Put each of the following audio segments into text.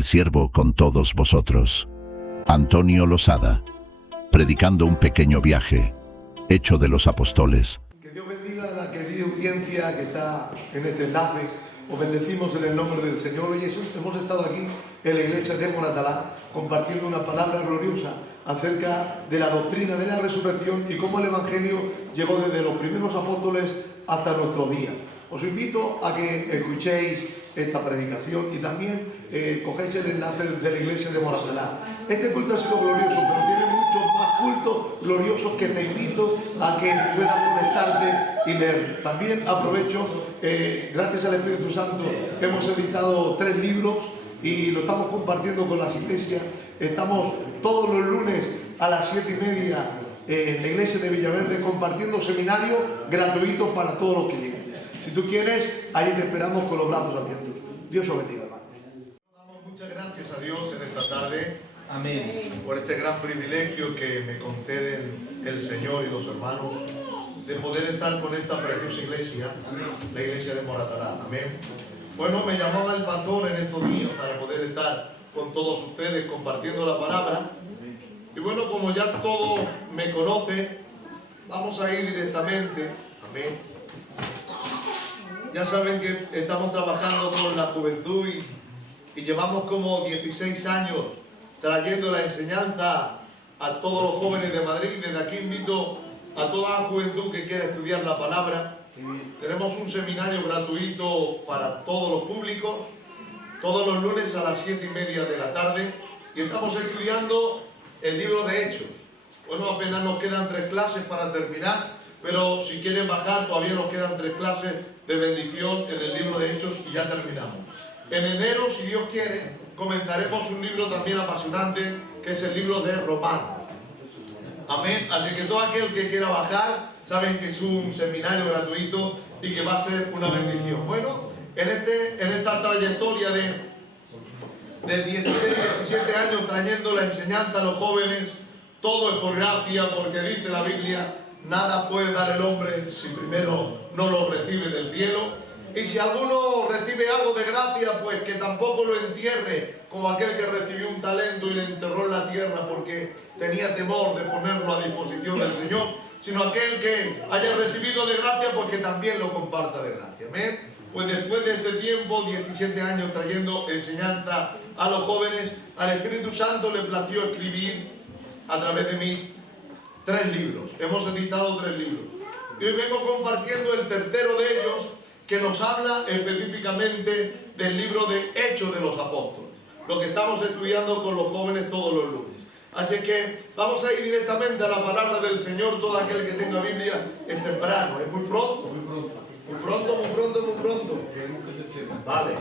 el siervo con todos vosotros. Antonio Losada, predicando un pequeño viaje, Hecho de los Apóstoles. Que Dios bendiga a la querida audiencia que está en este enlace. Os bendecimos en el nombre del Señor. Hoy hemos estado aquí en la iglesia de Moratalá compartiendo una palabra gloriosa acerca de la doctrina de la resurrección y cómo el Evangelio llegó desde los primeros apóstoles hasta nuestro día. Os invito a que escuchéis esta predicación y también cogéis el enlace de la iglesia de Moratalá. Este culto ha sido glorioso, pero tiene muchos más cultos gloriosos que te invito a que puedas conectarte y leer. También aprovecho, gracias al Espíritu Santo, hemos editado 3 libros y lo estamos compartiendo con las iglesias. Estamos todos los lunes a las 7:30 en la iglesia de Villaverde compartiendo seminarios gratuitos para todos los clientes. Si tú quieres, ahí te esperamos con los brazos abiertos. Dios os bendiga, hermanos. Damos muchas gracias a Dios en esta tarde. Amén. Por este gran privilegio que me conceden el Señor y los hermanos de poder estar con esta preciosa iglesia, la iglesia de Moratalá. Amén. Bueno, me llamaba el pastor en estos días para poder estar con todos ustedes compartiendo la palabra. Y bueno, como ya todos me conocen, vamos a ir directamente. Amén. Ya saben que estamos trabajando con la juventud y llevamos como 16 años trayendo la enseñanza a todos los jóvenes de Madrid. Desde aquí invito a toda la juventud que quiera estudiar la palabra. Tenemos un seminario gratuito para todos los públicos, todos los lunes a las 7:30 de la tarde, y estamos estudiando el libro de Hechos. Bueno, apenas nos quedan 3 clases para terminar, pero si quieren bajar todavía nos quedan 3 clases de bendición en el libro de Hechos y ya terminamos. En enero, si Dios quiere, comenzaremos un libro también apasionante, que es el libro de Romanos. Amén. Así que todo aquel que quiera bajar, saben que es un seminario gratuito y que va a ser una bendición. Bueno, en esta trayectoria de 16, 17 años trayendo la enseñanza a los jóvenes, todo es por gracia, porque dice la Biblia, nada puede dar el hombre si primero no lo recibe del cielo. Y si alguno recibe algo de gracia, pues que tampoco lo entierre como aquel que recibió un talento y le enterró en la tierra porque tenía temor de ponerlo a disposición del Señor, sino aquel que haya recibido de gracia, pues que también lo comparta de gracia. ¿Amén? Pues después de este tiempo, 17 años trayendo enseñanza a los jóvenes, al Espíritu Santo le plació escribir a través de mí 3 libros. Hemos editado 3 libros. Y hoy vengo compartiendo el tercero de ellos, que nos habla específicamente del libro de Hechos de los Apóstoles, lo que estamos estudiando con los jóvenes todos los lunes. Así que vamos a ir directamente a la palabra del Señor. Todo aquel que tenga Biblia es temprano, es muy pronto. Muy pronto. Vale.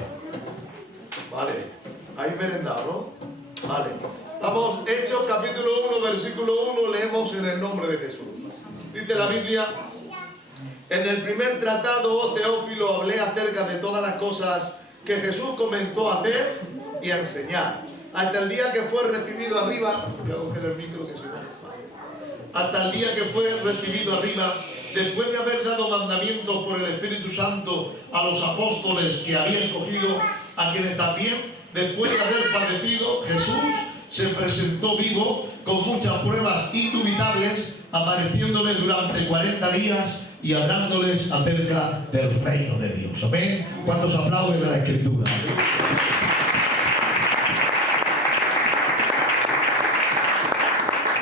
Ahí merendado, ¿no? Vale. Vamos, Hechos capítulo 1, versículo 1, leemos en el nombre de Jesús. Dice la Biblia: en el primer tratado, oh Teófilo, hablé acerca de todas las cosas que Jesús comenzó a hacer y a enseñar, hasta el día que fue recibido arriba. Voy a coger el micro que se me hasta el día que fue recibido arriba, después de haber dado mandamientos por el Espíritu Santo a los apóstoles que había escogido, a quienes también, después de haber padecido, Jesús se presentó vivo con muchas pruebas indubitables, apareciéndole durante 40 días y hablándoles acerca del reino de Dios. ¿Amén? ¿Cuántos aplauden a la Escritura?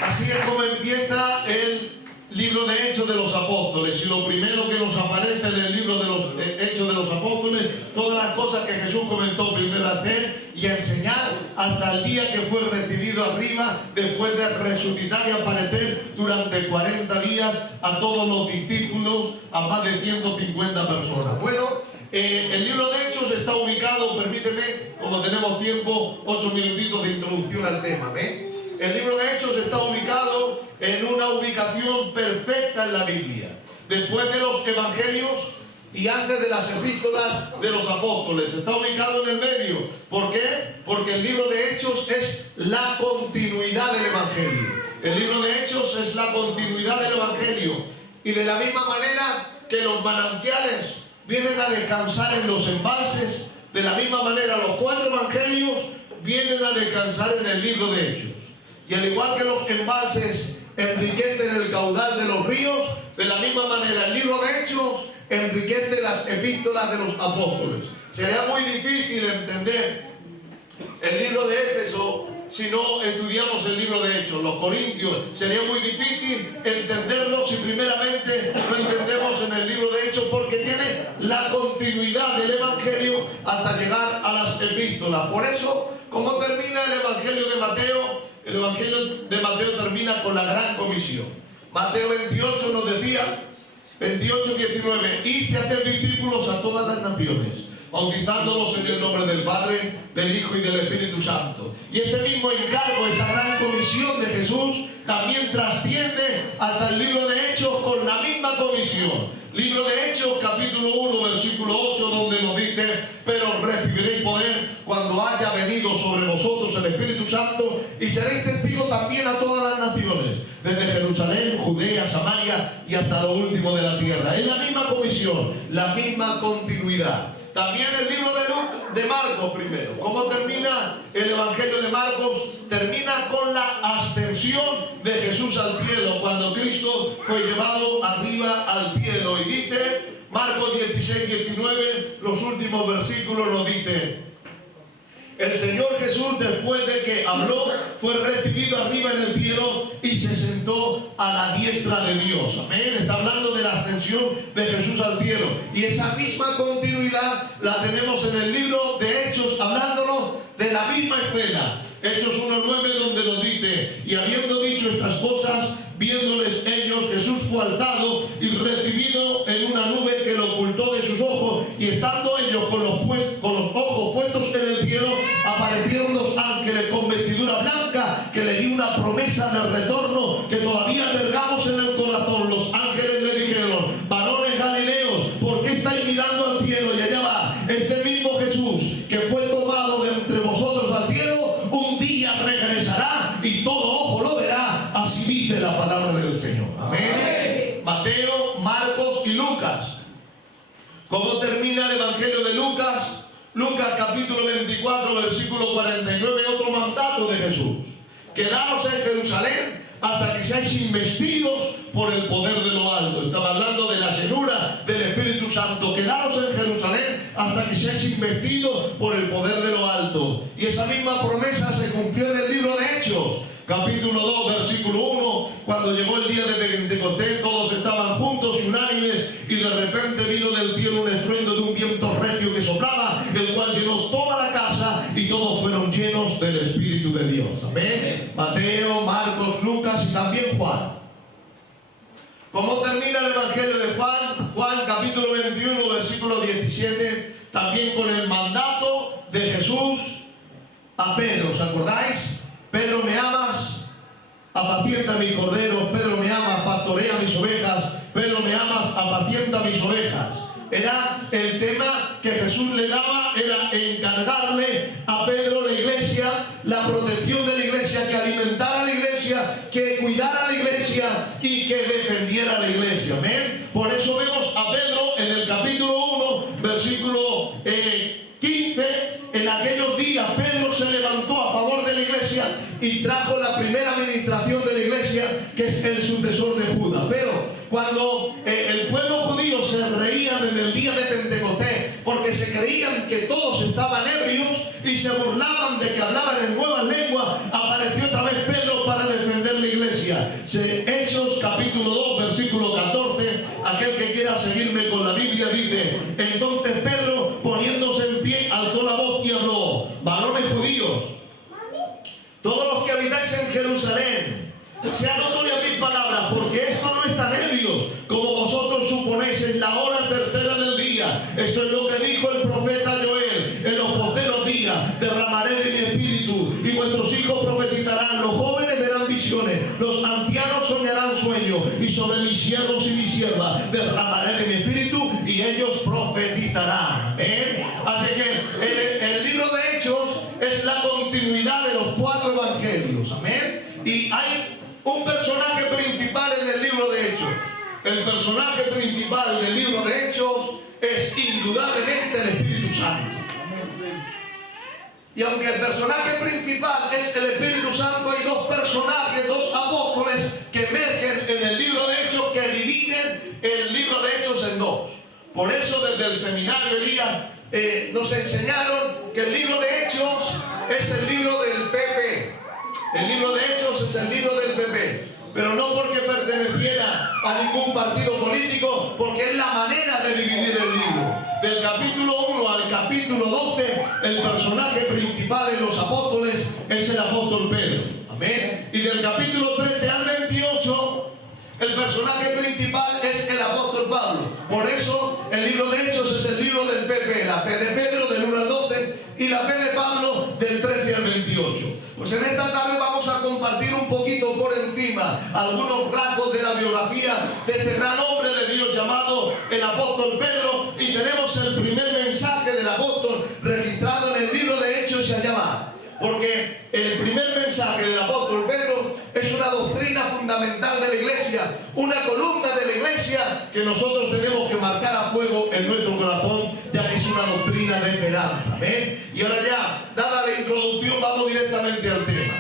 Así es como empieza el libro de Hechos de los Apóstoles. Y lo primero que nos aparece en el libro de los Hechos de los Apóstoles, todas las cosas que Jesús comenzó primero a hacer y a enseñar, hasta el día que fue recibido arriba, después de resucitar y aparecer durante 40 días a todos los discípulos, a más de 150 personas. Bueno, el libro de Hechos está ubicado, permíteme, como tenemos tiempo, 8 minutitos de introducción al tema. El libro de Hechos está ubicado en una ubicación perfecta en la Biblia, después de los evangelios y antes de las epístolas de los apóstoles. Está ubicado en el medio. ¿Por qué? Porque el libro de Hechos es la continuidad del evangelio. El libro de Hechos es la continuidad del evangelio. Y de la misma manera que los manantiales vienen a descansar en los embalses, de la misma manera los 4 evangelios vienen a descansar en el libro de Hechos. Y al igual que los embalses enriquecen el caudal de los ríos, de la misma manera el libro de Hechos enriquece las epístolas de los apóstoles. Sería muy difícil entender el libro de Éfeso si no estudiamos el libro de Hechos. Los Corintios, sería muy difícil entenderlo si primeramente lo entendemos en el libro de Hechos, porque tiene la continuidad del Evangelio hasta llegar a las epístolas. Por eso, ¿cómo termina el Evangelio de Mateo? El Evangelio de Mateo termina con la gran comisión. Mateo 28 nos decía, 28-19, id y haced discípulos a todas las naciones, bautizándolos en el nombre del Padre, del Hijo y del Espíritu Santo. Y este mismo encargo, esta gran comisión de Jesús, también trasciende hasta el libro de Hechos con la misma comisión. Libro de Hechos, capítulo 1, versículo 8, donde nos dice: pero recibiréis poder cuando haya venido sobre vosotros el Espíritu Santo, y seréis testigos también a todas las naciones, desde Jerusalén, Judea, Samaria y hasta lo último de la tierra. Es la misma comisión, la misma continuidad. También el libro de Marcos primero. ¿Cómo termina el Evangelio de Marcos? Termina con la ascensión de Jesús al cielo, cuando Cristo fue llevado arriba al cielo. Y dice, Marcos 16-19, los últimos versículos nos dice: el Señor Jesús, después de que habló, fue recibido arriba en el cielo y se sentó a la diestra de Dios. Amén. Está hablando de la ascensión de Jesús al cielo. Y esa misma continuidad la tenemos en el libro de Hechos, hablándonos de la misma escena. Hechos 1:9, donde nos dice: y habiendo dicho estas cosas, viéndoles ellos, Jesús fue alzado y recibido en una nube que lo ocultó de sus ojos, y estando ellos con los ojos puestos en el cielo, aparecieron dos ángeles con vestidura blanca, que le dio una promesa del retorno que todavía albergamos en el corazón. Los ángeles le dijeron: varones galileos, ¿por qué estáis mirando al cielo? Y allá va, este mismo Jesús que fue tomado de entre vosotros al cielo, un día regresará y todo ojo lo verá. Así dice la palabra del Señor. Amén. Mateo, Marcos y Lucas. ¿Cómo termina el Evangelio de Lucas? Lucas capítulo 24, versículo 49, otro mandato de Jesús: quedaos en Jerusalén hasta que seáis investidos por el poder de lo alto. Estaba hablando de la llenura del Espíritu Santo. Quedaos en Jerusalén hasta que seáis investidos por el poder de lo alto. Y esa misma promesa se cumplió en el libro de Hechos, capítulo 2, versículo 1, cuando llegó el día de Pentecostés, todos estaban juntos y unánimes, y de repente vino del cielo un estruendo de un viento recio que soplaba, el cual llenó toda la casa, y todos fueron llenos del Espíritu de Dios. Amén. Mateo, Marcos, Lucas y también Juan. ¿Cómo termina el Evangelio de Juan? Juan capítulo 21, versículo 17, también con el mandato de Jesús a Pedro. ¿Os acordáis? Pedro, ¿me amas? Apacienta mis corderos. Pedro, ¿me amas? Pastorea mis ovejas. Pedro, ¿me amas? Apacienta mis ovejas. Era el tema que Jesús le daba, era encargarle a Pedro la iglesia, la protección de la iglesia, que alimentara a la iglesia, que cuidara a la iglesia y que defendiera a la iglesia. Amén. Por eso vemos a Pedro en el capítulo 1, versículo 15, en aquellos días Pedro se levantó a favor de la iglesia y trajo la primera administración de la iglesia, que es el sucesor de Judas. Pero cuando el pueblo judío se reía desde el día de Pentecostés, porque se creían que todos estaban ebrios y se burlaban de que hablaban en nuevas lenguas, apareció otra vez Pedro para defender la iglesia. Hechos capítulo 2, versículo 14, aquel que quiera seguirme con la Biblia dice: entonces Pedro, poniéndose en pie, alzó la voz y habló: varones judíos, todos los que habitáis en Jerusalén, sea notoria mis palabras, porque esto no es tan ebrios como vosotros suponéis. En la hora tercera del día, esto es lo que dijo el profeta Joel: en los posteros días derramaré de mi espíritu, y vuestros hijos profetizarán, los jóvenes verán visiones, los ancianos soñarán sueños, y sobre mis siervos y mis siervas derramaré de mi espíritu, y ellos profetizarán. ¿Ven? Así que el libro de Hechos es la continuidad de los 4 evangelios. Amén. Y hay un personaje principal en el libro de Hechos. El personaje principal del libro de Hechos es indudablemente el Espíritu Santo. Y aunque el personaje principal es el Espíritu Santo, hay dos personajes, dos apóstoles que emergen en el libro de Hechos, que dividen el libro de Hechos en dos. Por eso desde el seminario Elías nos enseñaron que el libro de Hechos es el libro del PP. El libro de Hechos es el libro del PP. Pero no porque perteneciera a ningún partido político, porque es la manera de dividir el libro. Del capítulo 1 al capítulo 12, el personaje principal en los apóstoles es el apóstol Pedro. Amén. Y del capítulo 13 al 28, el personaje principal es el apóstol Pablo. Por eso el libro de Hechos es el libro del PP. La P de Pedro del 1 al 12 y la P de Pablo del 13 al 28. Pues en esta tarde vamos a compartir un poquito por encima algunos rasgos de la biografía de este gran hombre de Dios llamado el apóstol Pedro. Y tenemos el primer mensaje del apóstol registrado en el libro de Hechos y se llama. Porque el primer mensaje del apóstol Pedro es una doctrina fundamental de la iglesia, una columna de la iglesia que nosotros tenemos que marcar a fuego en nuestro corazón, ya que es una doctrina de esperanza. ¿Ven? Y ahora ya, dada la introducción, vamos directamente al tema.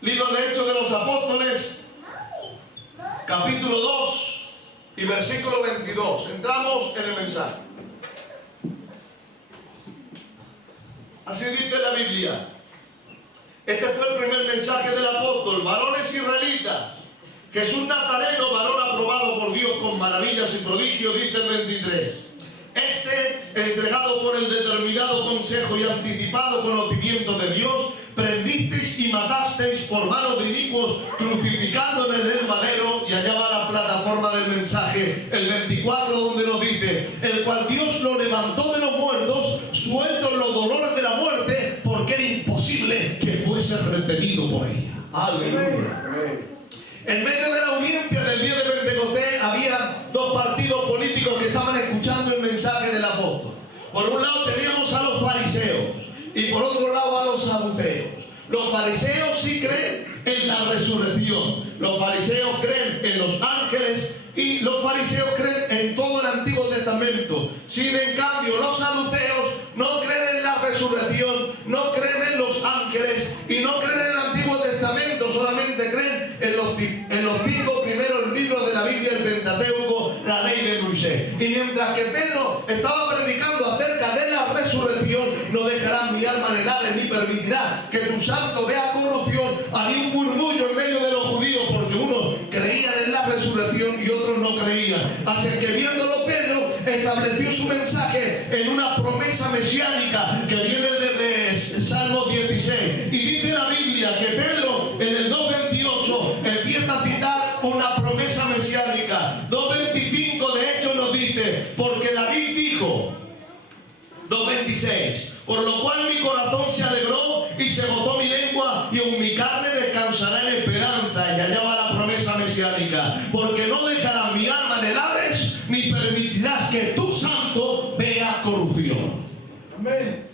Libro de Hechos de los Apóstoles, capítulo 2 y versículo 22. Entramos en el mensaje. Así dice la Biblia. Este fue el primer mensaje del apóstol. Varones israelitas, Jesús Nazareno, varón aprobado por Dios con maravillas y prodigios, dice el 23. Este, entregado por el determinado consejo y anticipado conocimiento de Dios, prendisteis y matasteis por manos de inicuos, crucificándole en el madero. Y allá va la plataforma del mensaje, el 24, donde nos dice: el cual Dios lo levantó de los muertos, sueltos los dolores de la muerte, porque era imposible que fuese retenido por ella. Aleluya. En medio de la audiencia del día de Pentecostés había dos partidos políticos que estaban escuchando el mensaje del apóstol. Por un lado teníamos a los fariseos y por otro lado a los saduceos. Los fariseos sí creen en la resurrección. Los fariseos creen en los ángeles y los fariseos creen en todo el Antiguo Testamento. Sin en cambio los saduceos no creen en la resurrección, no creen en los ángeles y no creen en el Antiguo Testamento, solamente creen en los 5 primeros libros de la Biblia, el Pentateuco, la ley de Moisés. Y mientras que Pedro estaba predicando acerca de la resurrección, no dejarás mi alma en el Hades ni permitirás que tu santo vea corrupción, había un murmullo en medio de los judíos, porque unos creían en la resurrección y otros no creían. Así que viéndolo, Pedro estableció su mensaje en una promesa mesiánica que viene desde Salmo 16. Y dice la Biblia que Pedro en el 2.28 empieza a citar una promesa mesiánica. 2.25 de hecho nos dice: porque David dijo, 2.26, por lo cual mi corazón se alegró y se gozó mi lengua, y aun mi carne descansará en esperanza. Y allá va la promesa mesiánica: porque no dejarás mi alma en el Hades, ni permitirás que tu santo vea corrupción. Amén.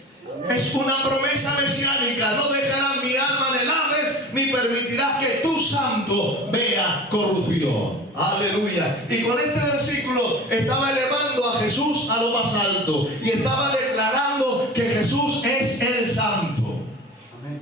Es una promesa mesiánica: no dejarás mi alma en el Hades, ni permitirás que tu santo vea corrupción. Aleluya. Y con este versículo estaba elevando a Jesús a lo más alto y estaba declarando que Jesús es el santo.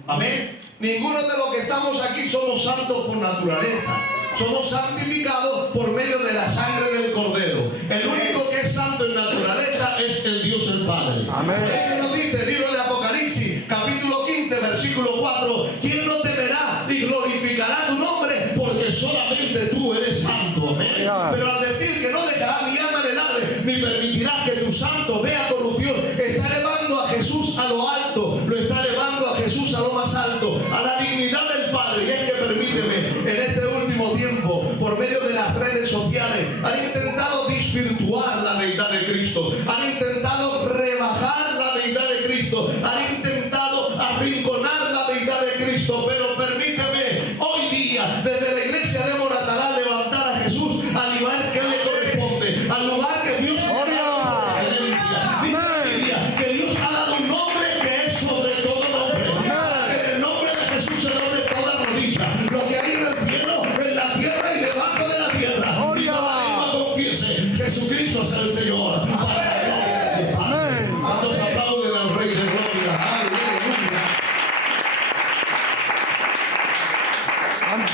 Amén. Ninguno de los que estamos aquí somos santos por naturaleza. Somos santificados por medio de la sangre del Cordero. El único que es santo en naturaleza es el Dios el Padre. Amén. Por eso nos dice el libro de Apocalipsis, capítulo 15, versículo 4: ¿quién no temerá y glorificará tu nombre? Porque solamente tú eres santo. Amén. Pero al decir que no dejará mi alma en el Hades, ni permitirás que tu santo vea corrupción, está elevando a Jesús a lo alto, lo está elevando a Jesús a lo más alto, a la dignidad del Padre. Y es que permíteme, en este último tiempo, por medio de las redes sociales, han intentado desvirtuar la deidad de Cristo, han intentado rebajar la deidad de Cristo, han intentado arrinconar la deidad de Cristo. Pero permíteme, hoy día, desde la iglesia de Moratalá, levantar a Jesús al lugar que le corresponde, al lugar que Dios le ha dado por excelencia.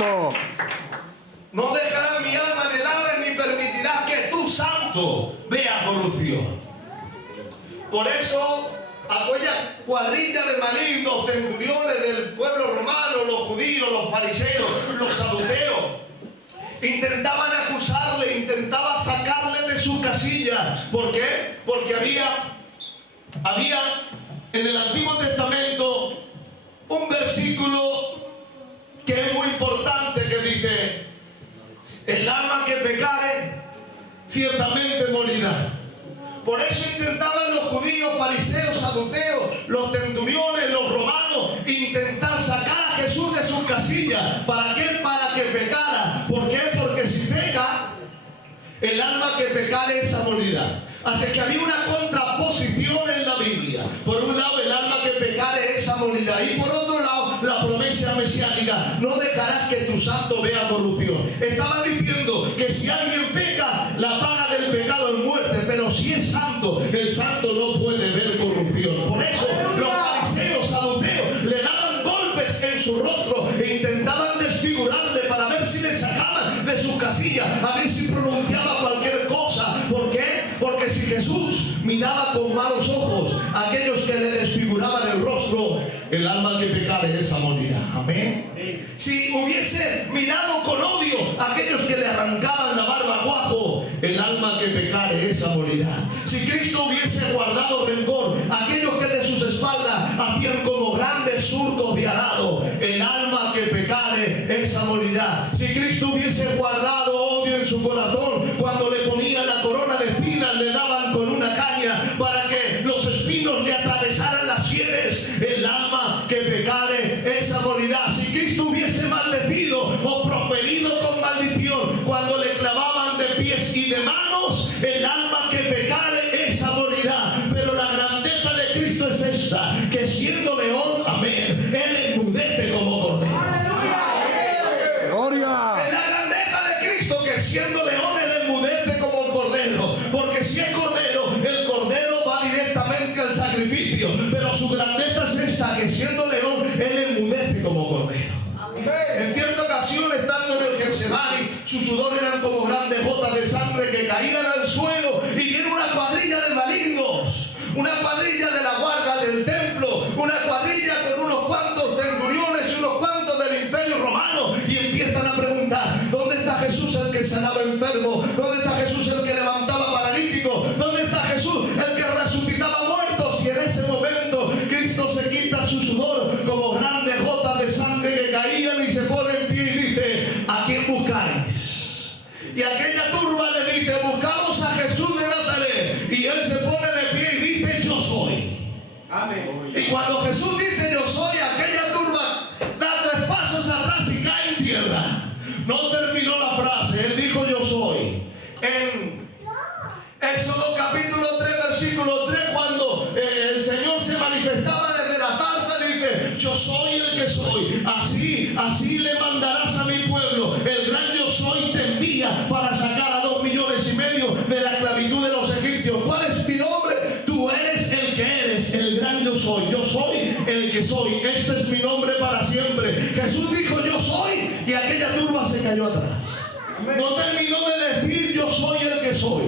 Santo. No dejarás mi alma en el Hades ni permitirás que tu santo vea corrupción. Por eso, aquella cuadrilla de malignos, centuriones del pueblo romano, los judíos, los fariseos, los saduceos, intentaban acusarle, intentaban sacarle de su casilla. ¿Por qué? Porque había en el Antiguo Testamento un versículo que es muy importante, que dice: el alma que pecare ciertamente morirá. Por eso intentaban los judíos, fariseos, saduceos, los centuriones, los romanos, intentar sacar a Jesús de sus casillas. ¿Para qué? Para que pecara. ¿Por qué? Porque si peca, el alma que pecare esa morirá. Así que había una contraposición en la Biblia. Por un lado, el alma que pecare esa morirá. Y por otro lado, la promesa mesiánica: no dejarás que tu santo vea corrupción. Estaba diciendo que si alguien peca, la paga del pecado es muerte. Pero si es santo, el santo no puede ver corrupción. Por eso los fariseos, saduceos, le daban golpes en su rostro e intentaban desfigurarle para ver si le sacaban de su casilla, a ver si pronunciaba cualquier cosa. ¿Por qué? Porque si Jesús miraba con malos ojos a aquellos que le desfiguraban el rostro, el alma que pecare esa morirá. Amén. Si hubiese mirado con odio a aquellos que le arrancaban la barba cuajo, el alma que pecare esa morirá. Si Cristo hubiese guardado rencor a aquellos que de sus espaldas hacían como grandes surcos de arado, el alma que pecare esa morirá. Si Cristo hubiese guardado odio en su corazón, cuando le ponían la corona de espinas, le daban con una caña para que los espinos le atravesaran las sienes, el alma que pecare esa morirá. Si Cristo hubiese maldecido o proferido con maldición cuando le clavaban de pies y de manos, el alma que pecare esa morirá. Pero la grandeza de Cristo es esta, que siendo león, amén, Él enmudece como cordero. Gloria. Es la grandeza de Cristo, que siendo león, Él enmudece como el cordero. Porque si es cordero, el cordero va directamente al sacrificio. Pero su grandeza es esta, que siendo león, Él enmudece como cordero. En cierta ocasión, estando en el Getsemaní, su sudor eran como grandes gotas de sangre que caían al suelo, y viene una cuadrilla de malignos, una cuadrilla de la guardia del templo, una cuadrilla con unos cuantos centuriones y unos cuantos del imperio romano, y empiezan a preguntar: ¿dónde está Jesús el que sanaba enfermo? ¿Dónde está Jesús el que levantaba paralíticos? ¿Dónde está Jesús el que resucitaba muertos? Y en ese momento Cristo se quita su sudor como grandes gotas de sangre que caían, y se pone en pie y dice: ¿a quién buscáis? Y aquella turba le dice: buscamos a Jesús de Nazaret. Y él se pone de pie y dice: yo soy. Amén. Y cuando Jesús dice yo soy, aquella turba da 3 pasos atrás y cae en tierra. No terminó la frase, él dijo yo soy. En Éxodo capítulo 3, versículo 3, cuando el Señor se manifestaba desde la zarza, le dice: yo soy el que soy. Así le mandarás a mi pueblo. El gran yo soy te envía para sacar a 2,5 millones de la esclavitud de los egipcios. ¿Cuál es mi nombre? Tú eres el que eres, el gran yo soy. Yo soy el que soy. Este es mi nombre para siempre. Jesús dijo yo soy, y aquella turba se cayó atrás. No terminó de decir yo soy el que soy.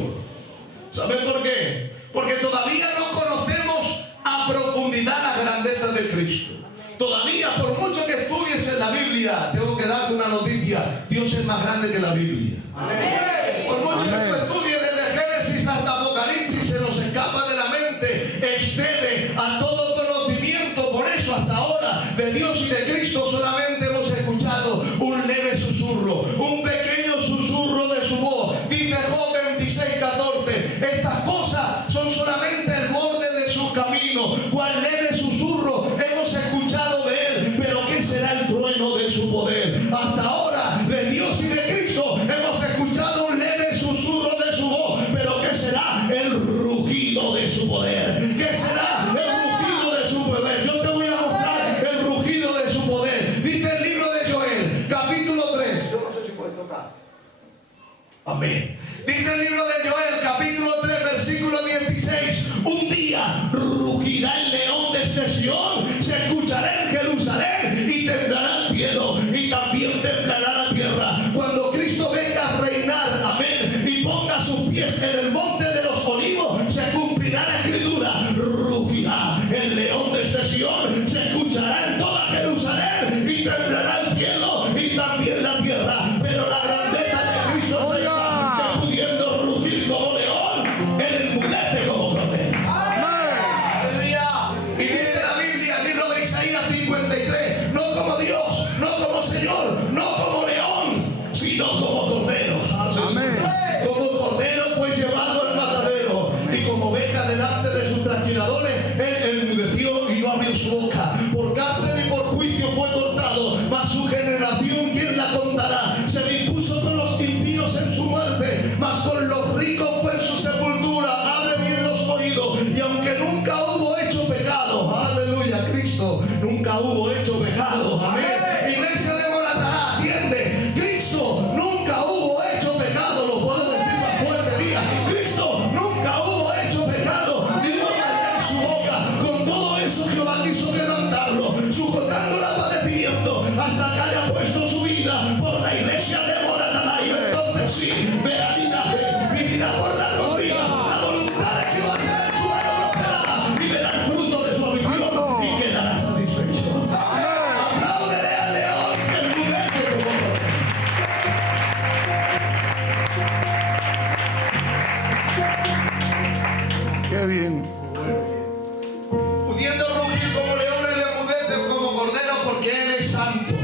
¿Saben por qué? Porque todavía no conocemos a profundidad la grandeza de Cristo. Todavía, por mucho que estudies en la Biblia, tengo que darte una noticia: Dios es más grande que la Biblia. Amén. Por mucho que tú estudies desde Génesis hasta Apocalipsis, se nos escapa de la mente, excede a todo conocimiento. Por eso hasta ahora de Dios y de Cristo solamente hemos escuchado un leve susurro, un pequeño susurro de su voz. Dice Job 26:14: estas cosas son solamente el borde de su camino, cual leve susurro hemos escuchado de él, pero ¿qué será el trueno de su poder? Hasta ahora de Dios y de Cristo hemos escuchado un leve susurro de su voz, pero ¿qué será el rugido de su poder? ¿Qué será el rugido de su poder? Yo te voy a mostrar el rugido de su poder. Dice el libro de Joel, capítulo 3. Yo no sé si puedes tocar. Amén. Dice el libro de Joel, capítulo 3, versículo 16: un día rugirá el león desde Sion, se escuchará en Jerusalén, y temblará el cielo, y también temblará el león desde Sion se escuchará en toda Jerusalén y temblará el cielo y también la tierra. Pero la grandeza de Cristo es esta, que pudiendo rugir como león, él enmudece como cordero. Y dice la Biblia, el libro de Isaías 53, no como Dios, no como Señor, no como león, sino como cordero. Amén. Como cordero fue llevado al matadero, y como oveja delante de sus trasquiladores, él enmudeció y no abrió su boca. Por cárcel y por juicio fue cortado, mas su generación, ¿quién la contará? Se dispuso con los impíos en su muerte, mas con los ricos fue en su sepultura. Abre bien los oídos, y aunque nunca hubo hecho pecado, aleluya, Cristo nunca hubo hecho pecado, amén. Iglesia de Moratalá, atiende, Cristo nunca hubo hecho pecado. Lo puedo decir más fuerte, diga, Cristo nunca hubo hecho pecado, ni no en su boca. Con todo eso Jehová quiso quebrantarlo, sujetando el padecimiento hasta que haya puesto su vida por la iglesia de Moratalá. Y entonces sí, verá linaje, vivirá por largos días. La voluntad de Jehová será en su mano prosperada, y verá el fruto de su aflicción y quedará satisfecho. Apláudele al león que enmudece como cordero. Qué bien. Pudiendo rugir como león, él enmudece como cordero, porque él es santo.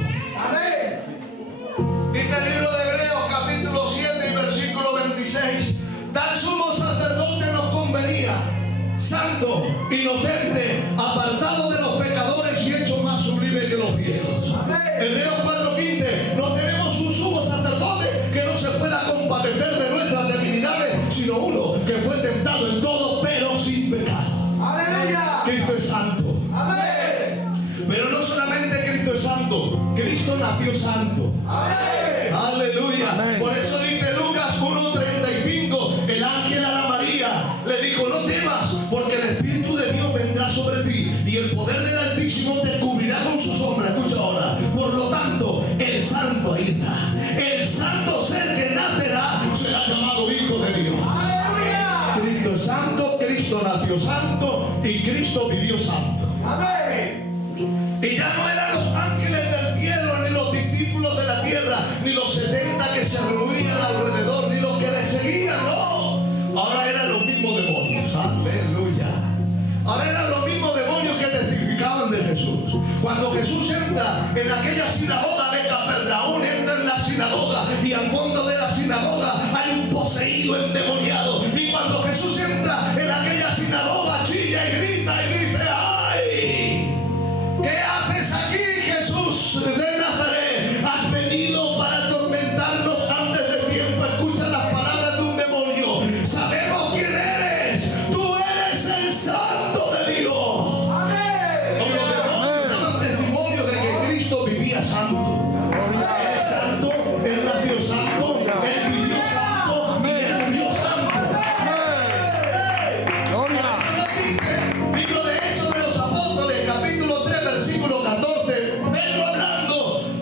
Dice el libro de Hebreos capítulo 7 y versículo 26, tal sumo sacerdote nos convenía, santo, inocente, apartado de los pecadores y hecho más sublime que los viejos. Hebreos 4:15, no tenemos un sumo sacerdote que no se pueda compadecer de nuestras debilidades, sino uno que fue tentado en todo, pero sin pecado. Cristo es santo. Pero no solamente Cristo es santo, Cristo nació santo. Aleluya. Por eso dice Lucas 1:35, el ángel a la María le dijo, no temas, porque el Espíritu de Dios vendrá sobre ti, y el poder del Altísimo te cubrirá con su sombra. Escucha ahora. Por lo tanto, el santo, ahí está, el santo ser que nacerá será llamado Hijo de Dios. Cristo es santo, Cristo nació santo y Cristo vivió santo. Y ya no eran los ángeles del cielo, ni los discípulos de la tierra, ni los 70 que se reunían alrededor, ni los que le seguían, no. Ahora eran los mismos demonios. Aleluya. Ahora eran los mismos demonios que testificaban de Jesús. Cuando Jesús entra en aquella sinagoga de Capernaum, entra en la sinagoga y al fondo de la sinagoga hay un poseído endemoniado. Y cuando Jesús entra en aquella sinagoga, chilla y grita y dice, ¡ay! ¿Qué haces aquí, Jesús de Nazaret? ¿Has venido para atormentarnos antes de tiempo? Escucha las palabras de un demonio. Sabemos quién eres. Tú eres el Santo de Dios. Como los demonios daban testimonio de que Cristo vivía santo. Él es santo, él nació santo, él vivió santo y él murió santo. Por eso nos dice, libro de Hechos de los Apóstoles, capítulo 3, versículo 14, Pedro hablando,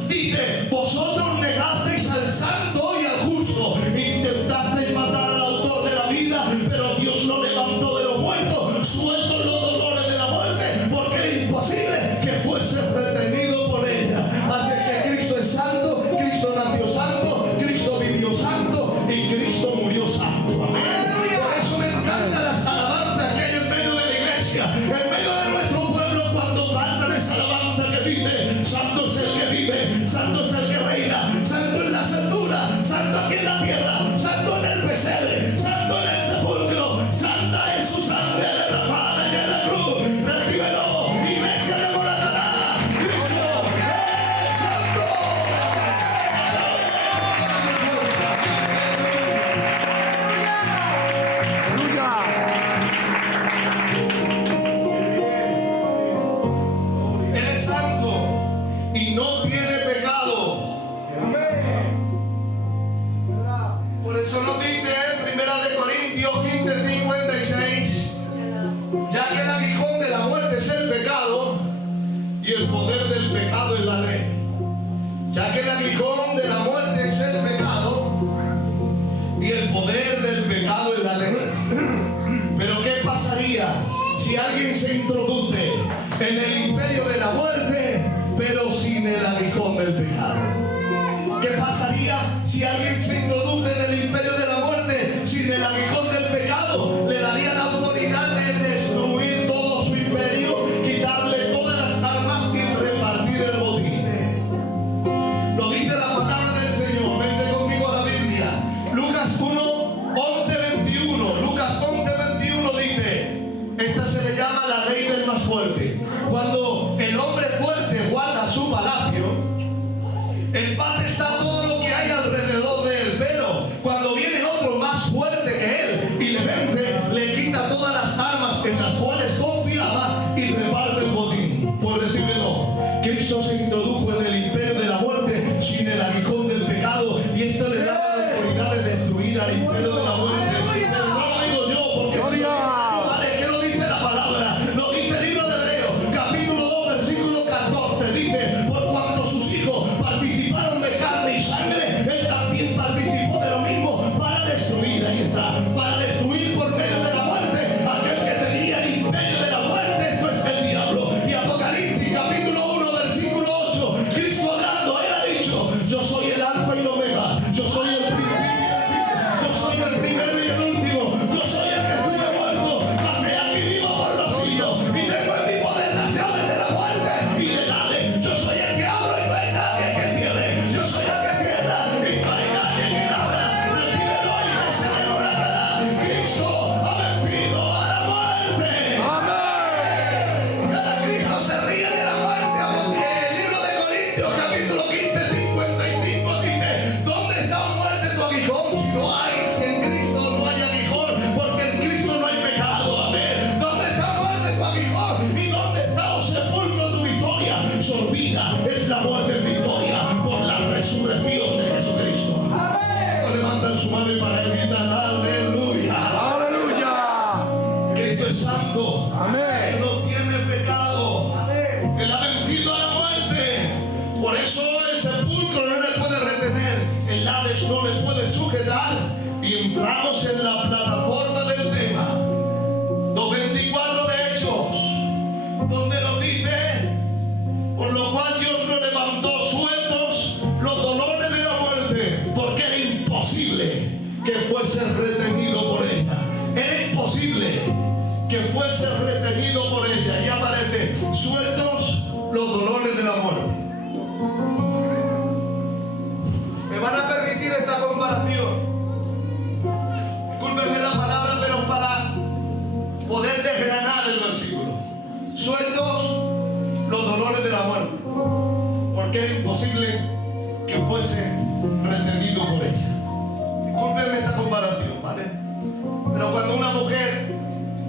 dice, vosotros negasteis al santo y al justo, intentasteis matar al autor de la vida, pero Dios lo levantó de los muertos, sueltos los dolores de la muerte, porque era imposible que fuese retenido por ella. Así que Cristo es santo, Cristo nació santo, Cristo vivió santo y Cristo murió santo. Amén. Por eso me encantan las alabanzas que hay en medio de la iglesia, en medio de nuestro pueblo, cuando cantan esa alabanza que dice, santo es el que vive, santo es el que reina, santo en las alturas, santo aquí en la tierra, santo en el pesebre, santo en el sepulcro, santa es su sangre derramada y en la cruz. Recíbelo, iglesia de Moratalá, Cristo es santo. Él es santo y no tiene pecado. Por eso nos dice en 1 Corintios 15:56, ya que el aguijón de la muerte es el pecado y el poder del pecado es la ley. Ya que el aguijón de la muerte es el pecado y el poder del pecado es la ley. Pero ¿qué pasaría si alguien se introduce en el imperio de la muerte, pero sin el aguijón del pecado? ¿Qué pasaría si alguien se introduce en el imperio de la muerte sin el aguijón del pecado? Le daría la autoridad de destruir todo su imperio, quitarle todas las armas y repartir el botín. Lo dice la palabra del Señor. Vente conmigo a la Biblia. Lucas 1, 11, 21. Lucas 11, 21 dice, esta se le llama la ley del más fuerte. Cuando el hombre fuerte guarda su palacio, en paz está todo lo que hay alrededor de él. Pero cuando viene otro más fuerte que él y le vence, le quita todas las armas en las cuales confiaba y reparte el botín. Por decirle no, Cristo se introdujo en el imperio de la muerte sin el aguijón del pecado, y esto le da la autoridad de destruir al imperio de la muerte. Pero no lo digo yo, porque si vale, ¿qué lo dice la palabra? Lo dice el libro de Hebreos, capítulo 2, versículo 14. Dice, por cuanto sus hijos participaron de carne y sangre, él también participó de lo mismo para destruir, ahí está, para destruir por medio de la muerte aquel que tenía el imperio de la muerte, esto es el diablo. Y Apocalipsis capítulo 1, versículo 8, Cristo hablando, él ha dicho, yo soy el alfa y el omega, yo soy el principio y el fin, yo soy el primero y el último, yo soy el que estuve muerto, mas he aquí vivo por los siglos, y tengo en mi poder las llaves de la muerte y del Hades. Yo soy el que abro y no hay nadie que cierre, yo soy el que cierra y no hay nadie que abra. Recíbelo y me se desmoronará. Cristo ha vencido a la muerte. Cada Cristo se ríe de la muerte, porque el libro de Corintios capítulo 15, 55 dice, ¿dónde está muerte tu aguijón? Si no hay, si en Cristo no hay aguijón, porque en Cristo no hay pecado. Amén. ¿Dónde está muerte tu aguijón? ¿Y dónde está, oh sepulcro, tu victoria? Sorbida es la muerte en victoria por la resurrección de Jesucristo. Amén. Levantan su mano y para él gritan aleluya. ¡Aleluya! Cristo es santo. Amén. Él no tiene pecado. Amén. Él ha vencido a la muerte. Por eso el sepulcro no le puede retener, el Hades no le puede sujetar. Y entramos en la plataforma del tema 2:24 de Hechos, donde nos dice, por lo cual Dios nos levantó sueltos los dolores de la muerte, porque era imposible que fuese retenido por ella. Era imposible que fuese retenido por ella. Y aparece, sueltos los dolores de la muerte. Me van a permitir esta comparación. Discúlpenme la palabra, pero para poder desgranar el versículo. Sueltos los dolores de la muerte, porque era imposible que fuese retenido por ella. Discúlpenme esta comparación, ¿vale? Pero cuando una mujer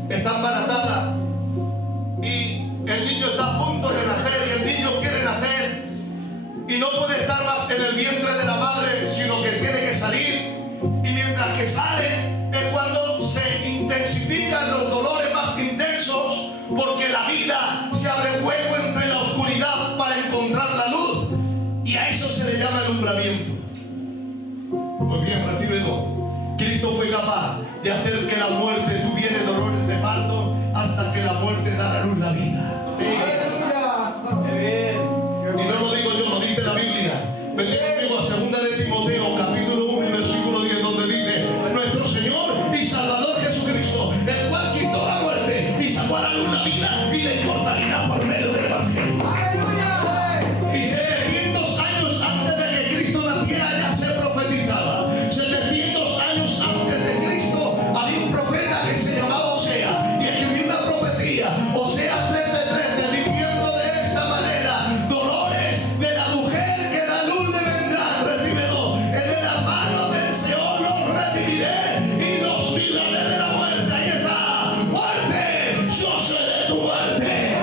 está embarazada y el niño está a punto de nacer y el niño quiere nacer y no puede estar más en el vientre de la madre, sino que tiene que salir, y mientras que sale es cuando se intensifican los dolores más intensos, porque la vida se abre hueco entre la oscuridad para encontrar la luz, y a eso se le llama alumbramiento. Muy bien, recíbelo. Cristo fue capaz de hacer que la muerte tuviera dolores de parto hasta que la muerte dará a luz la vida. Y no lo digo yo, lo dice la Biblia. Vete conmigo a 2 de Timoteo, capítulo 1 y versículo 10, donde dice, nuestro Señor y Salvador Jesucristo, el cual quitó la muerte y sacó a la luz la vida y la inmortalidad por medio del Evangelio. Y 700 años antes de que Cristo naciera ya se profetizaba. 700 años antes de Cristo había un profeta que se llamaba Osea y escribió una profecía, Osea 3:13, diciendo de esta manera, dolores de la mujer que da luz le vendrán, recíbelo, en de la mano del Señor los recibiré y los libraré de la muerte. Ahí está, muerte, yo soy de tu muerte.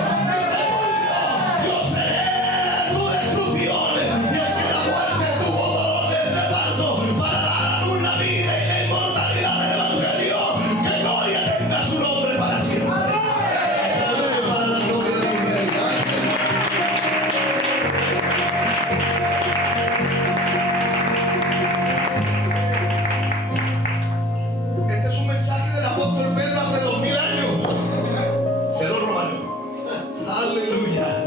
Aleluya.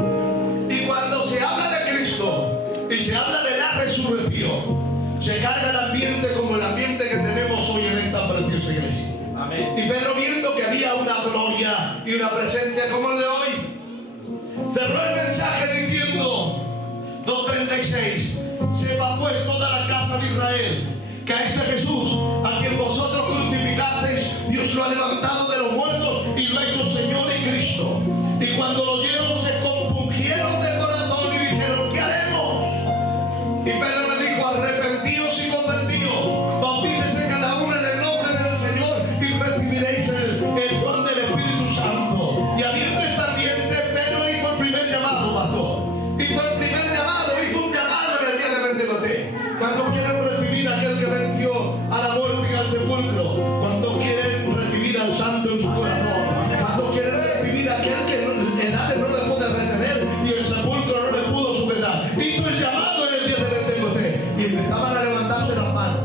Y cuando se habla de Cristo y se habla de la resurrección, se carga el ambiente como el ambiente que tenemos hoy en esta preciosa iglesia. Amén. Y Pedro, viendo que había una gloria y una presencia como el de hoy, cerró el mensaje diciendo 2:36: sepa pues toda la casa de Israel que a este Jesús, a quien vosotros crucificasteis, Dios lo ha levantado de los muertos y lo ha hecho Señor y Cristo. Y cuando lo oyeron se compungieron de corazón y dijeron: ¿qué haremos? Y Pedro le dijo: arrepentíos y convertíos, bautícese cada uno en el nombre del Señor y recibiréis el don del Espíritu Santo. Y habiendo este ambiente, Pedro hizo el primer llamado, pastor. Hizo el primer llamado, hizo un llamado en el día de Pentecostés. Cuando quieren recibir a aquel que venció a la muerte y al sepulcro, cuando quieren recibir al Santo en su corazón, cuando quieren recibir a aquel que el Hades no le puede retener y el sepulcro no le pudo sujetar. Hizo el llamado en el día de Pentecostés y empezaban a levantarse las manos.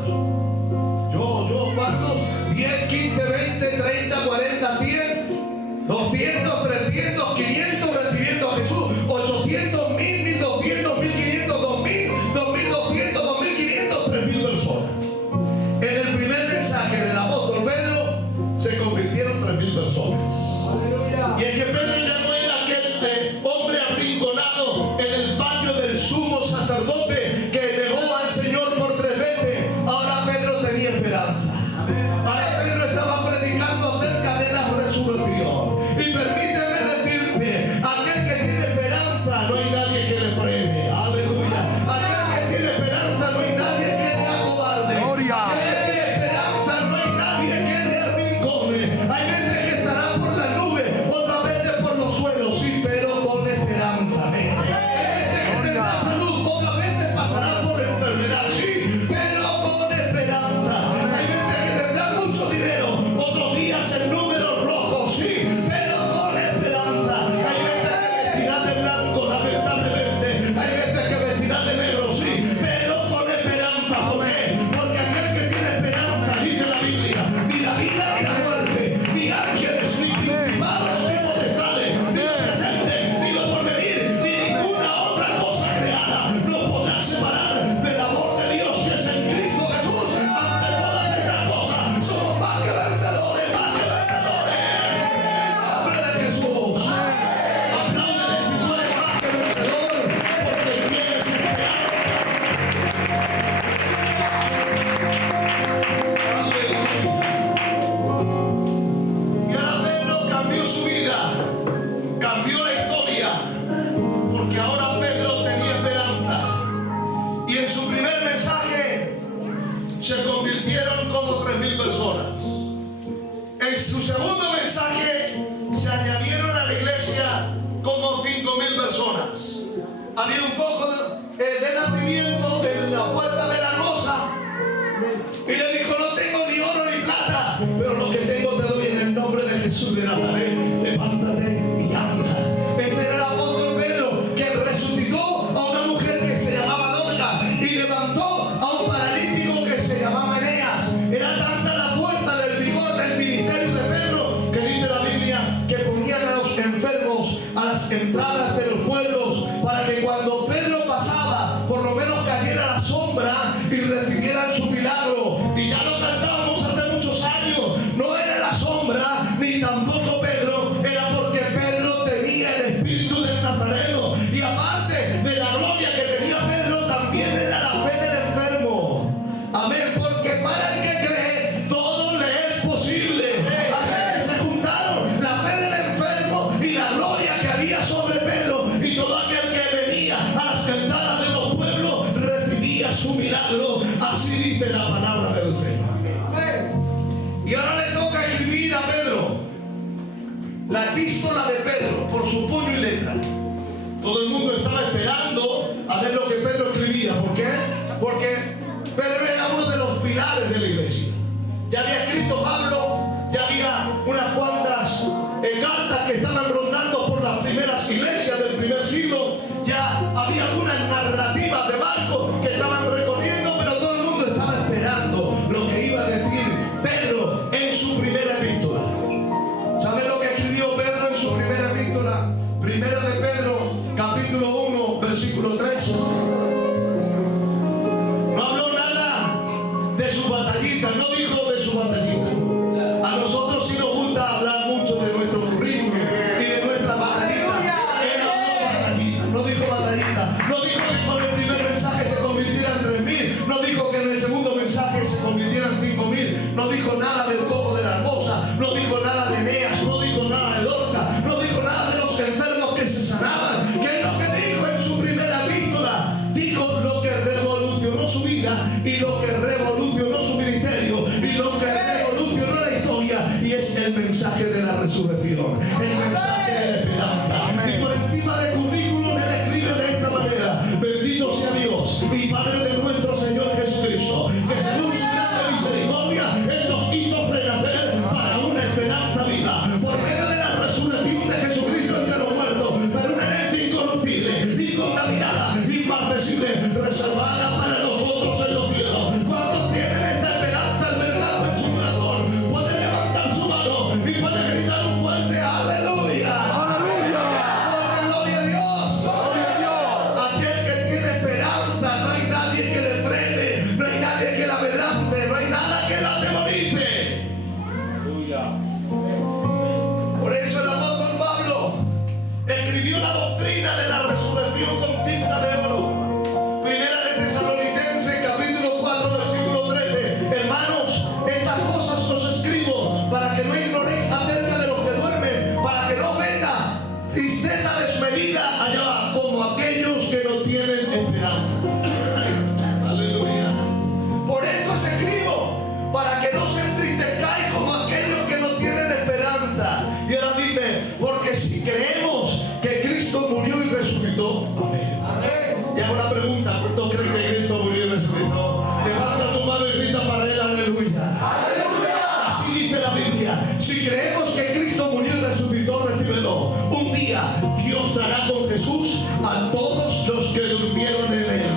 ¿Cuántos? 10, 15, 20, 30, 40, 100, 200, 300, 500 recibiendo a Jesús, 800, 1000, 1200, 1500, 2000, 2200, 2500, 3000 personas. En el primer mensaje del apóstol Pedro se convirtieron 3000 personas. Y es que Pedro ya no era aquel hombre arrinconado en el patio del sumo sacerdote que negó al Señor por 3 veces. Ahora Pedro tenía esperanza. Ahora Pedro estaba predicando acerca de la resurrección. Y permíteme decirte, aquel que tiene esperanza no hay nadie que le frene. Aleluya. Aquel que tiene esperanza no hay nadie que le acobarde. Aquel que tiene esperanza no hay nadie que le arrincone. Hay veces que estará por las nubes, otras veces por los suelos, sí, pero con esperanza. Amén. Hay veces que tendrá salud, otras veces pasará por enfermedad, sí, pero con esperanza. Hay veces que tendrá mucho dinero, otros días en números rojos, sí, pero con esperanza. Hay veces que vestirá de blanco, lamentablemente. Hay veces que vestirá de negro, sí, pero con esperanza. ¿Por qué? Porque aquel que tiene esperanza, dice la Biblia, ni la vida ni la muerte, ni ángeles, ni principados, ni potestades, ni lo presente, ni lo porvenir, ni ninguna otra cosa creada nos podrá separar del amor de Dios que es en Cristo Jesús. Ante todas estas cosas somos más que vencedores, más que vencedores. En el nombre de Jesús. Apláudele si tú eres más que vencedor, porque tienes esperanza. Y ahora Pedro cambió su vida, cambió la historia, porque ahora Pedro tenía esperanza. Y en su primer mensaje se convirtieron como 3000 personas. En su segundo mensaje se añadieron a la iglesia como 5000 personas. Había un poco de nacimiento en la puerta de la hermosa. Y le dijo: no tengo ni oro ni plata, pero lo que tengo te doy en el nombre de Jesús de Nazaret. Levántate y anda. Este era el apóstol Pedro, que resucitó a una mujer que se llamaba Dorcas y levantó a un paralítico que se llamaba Eneas. Era tanta la fuerza del vigor del ministerio de Pedro que dice la Biblia que ponían a los enfermos a las entradas de los pueblos para que cuando Pedro pasaba, por lo menos cayera la sombra y recibieran su milagro. Y ya lo cantábamos hace muchos años. No era la sombra ni tampoco Pedro, era porque Pedro tenía el espíritu del Nazareno. Y aparte de la gloria que tenía Pedro, también era la fe del enfermo. Amén. Porque para el que cree, todo le es posible. Así que se juntaron la fe del enfermo y la gloria que había sobre Pedro, y todo aquel que venía a las entradas de los pueblos recibía su milagro. Así dice la palabra del Señor. Y ahora le toca escribir a Pedro la epístola de Pedro por su puño y letra. Todo el mundo estaba esperando a ver lo que Pedro escribía. ¿Por qué? Porque Pedro era uno de los pilares de la iglesia. Ya había escrito Pablo, ya había unas cuantas cartas que estaban rondando por las primeras iglesias del primer siglo. Ya había algunas narrativas de Marcos que estaban recorriendo, pero todo el mundo estaba esperando lo que iba a decir Pedro en su primera epístola. ¿Sabe lo que escribió Pedro en su primera epístola? Primera de Pedro, capítulo 1, versículo 3. No habló nada de su batallita, no dijo de su batallita. A nosotros sí nos gusta hablar mucho de nuestro currículum y de nuestra batallita. Él habló batallita, no dijo batallita. No dijo que con el primer mensaje se convirtiera en 3.000. No dijo que en el segundo mensaje se convirtiera en 5.000. No dijo nada del cojo de la hermosa. No dijo nada de Eneas. No dijo nada de Dorca. No dijo nada de los enfermos que se sanaban. ¿Qué es lo que dijo en su primera epístola? Dijo lo que revolucionó su vida y lo que revolucionó su ministerio y lo que revolucionó la historia, y es el mensaje de la resurrección, el mensaje de la esperanza. Y por encima del currículum él escribe de esta manera: bendito sea Dios y Padre de nuestro Señor Jesucristo, que según su grande misericordia Él nos hizo renacer para una esperanza viva por medio de la resurrección de Jesucristo entre los muertos, para una herencia incorruptible, incontaminada, inmarcesible, reservada para nosotros en los cielos. ¿Cuántos tienen esta esperanza albergada en su corazón? Pueden levantar su mano y pueden gritar un fuerte aleluya. ¡Aleluya! Porque gloria a Dios. ¡Gloria a Dios! Aquel que tiene esperanza, no hay nadie que le frene, no hay nadie que la amedrante, no hay nada que la atemorice. Por eso el apóstol Pablo escribió la doctrina de la resurrección con tinta de oro. Primera de Tesalonicenses, capítulo 4, versículo 13. Hermanos, estas cosas os escribo para que no ignoréis acerca de los que duermen, para que no venga tristeza desmedida allá va, como aquellos que no tienen esperanza. Aleluya. Por esto os escribo, para que no se entristezcáis como aquellos que no tienen esperanza. Y ahora dice, porque si creemos que Cristo murió y resucitó, amén. Y hago una pregunta: ¿cuántos creen que Cristo murió y resucitó? Levanta tu mano y grita para Él, aleluya. Así dice la Biblia: si creemos que Cristo murió y resucitó, recíbelo. Un día Dios dará con Jesús a todos los que durmieron en Él.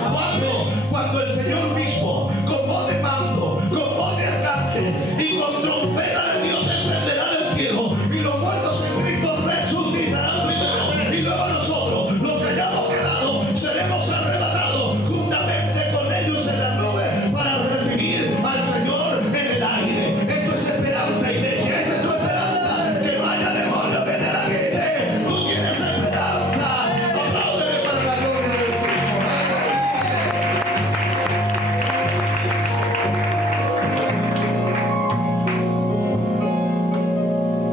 Cuando el Señor mismo, con voz de mando, con voz de arcángel y con trompeta de Dios, descenderá del cielo, y los muertos en Cristo resucitarán primero, y luego nosotros, los que hayamos quedado, seremos arrebatados juntamente con ellos en las nubes para recibir al Señor en el aire. Esto es esperanza, iglesia. Esta es tu esperanza. Que no haya demonio que te la quite. Tú tienes esperanza. Apláudele para la gloria del Señor.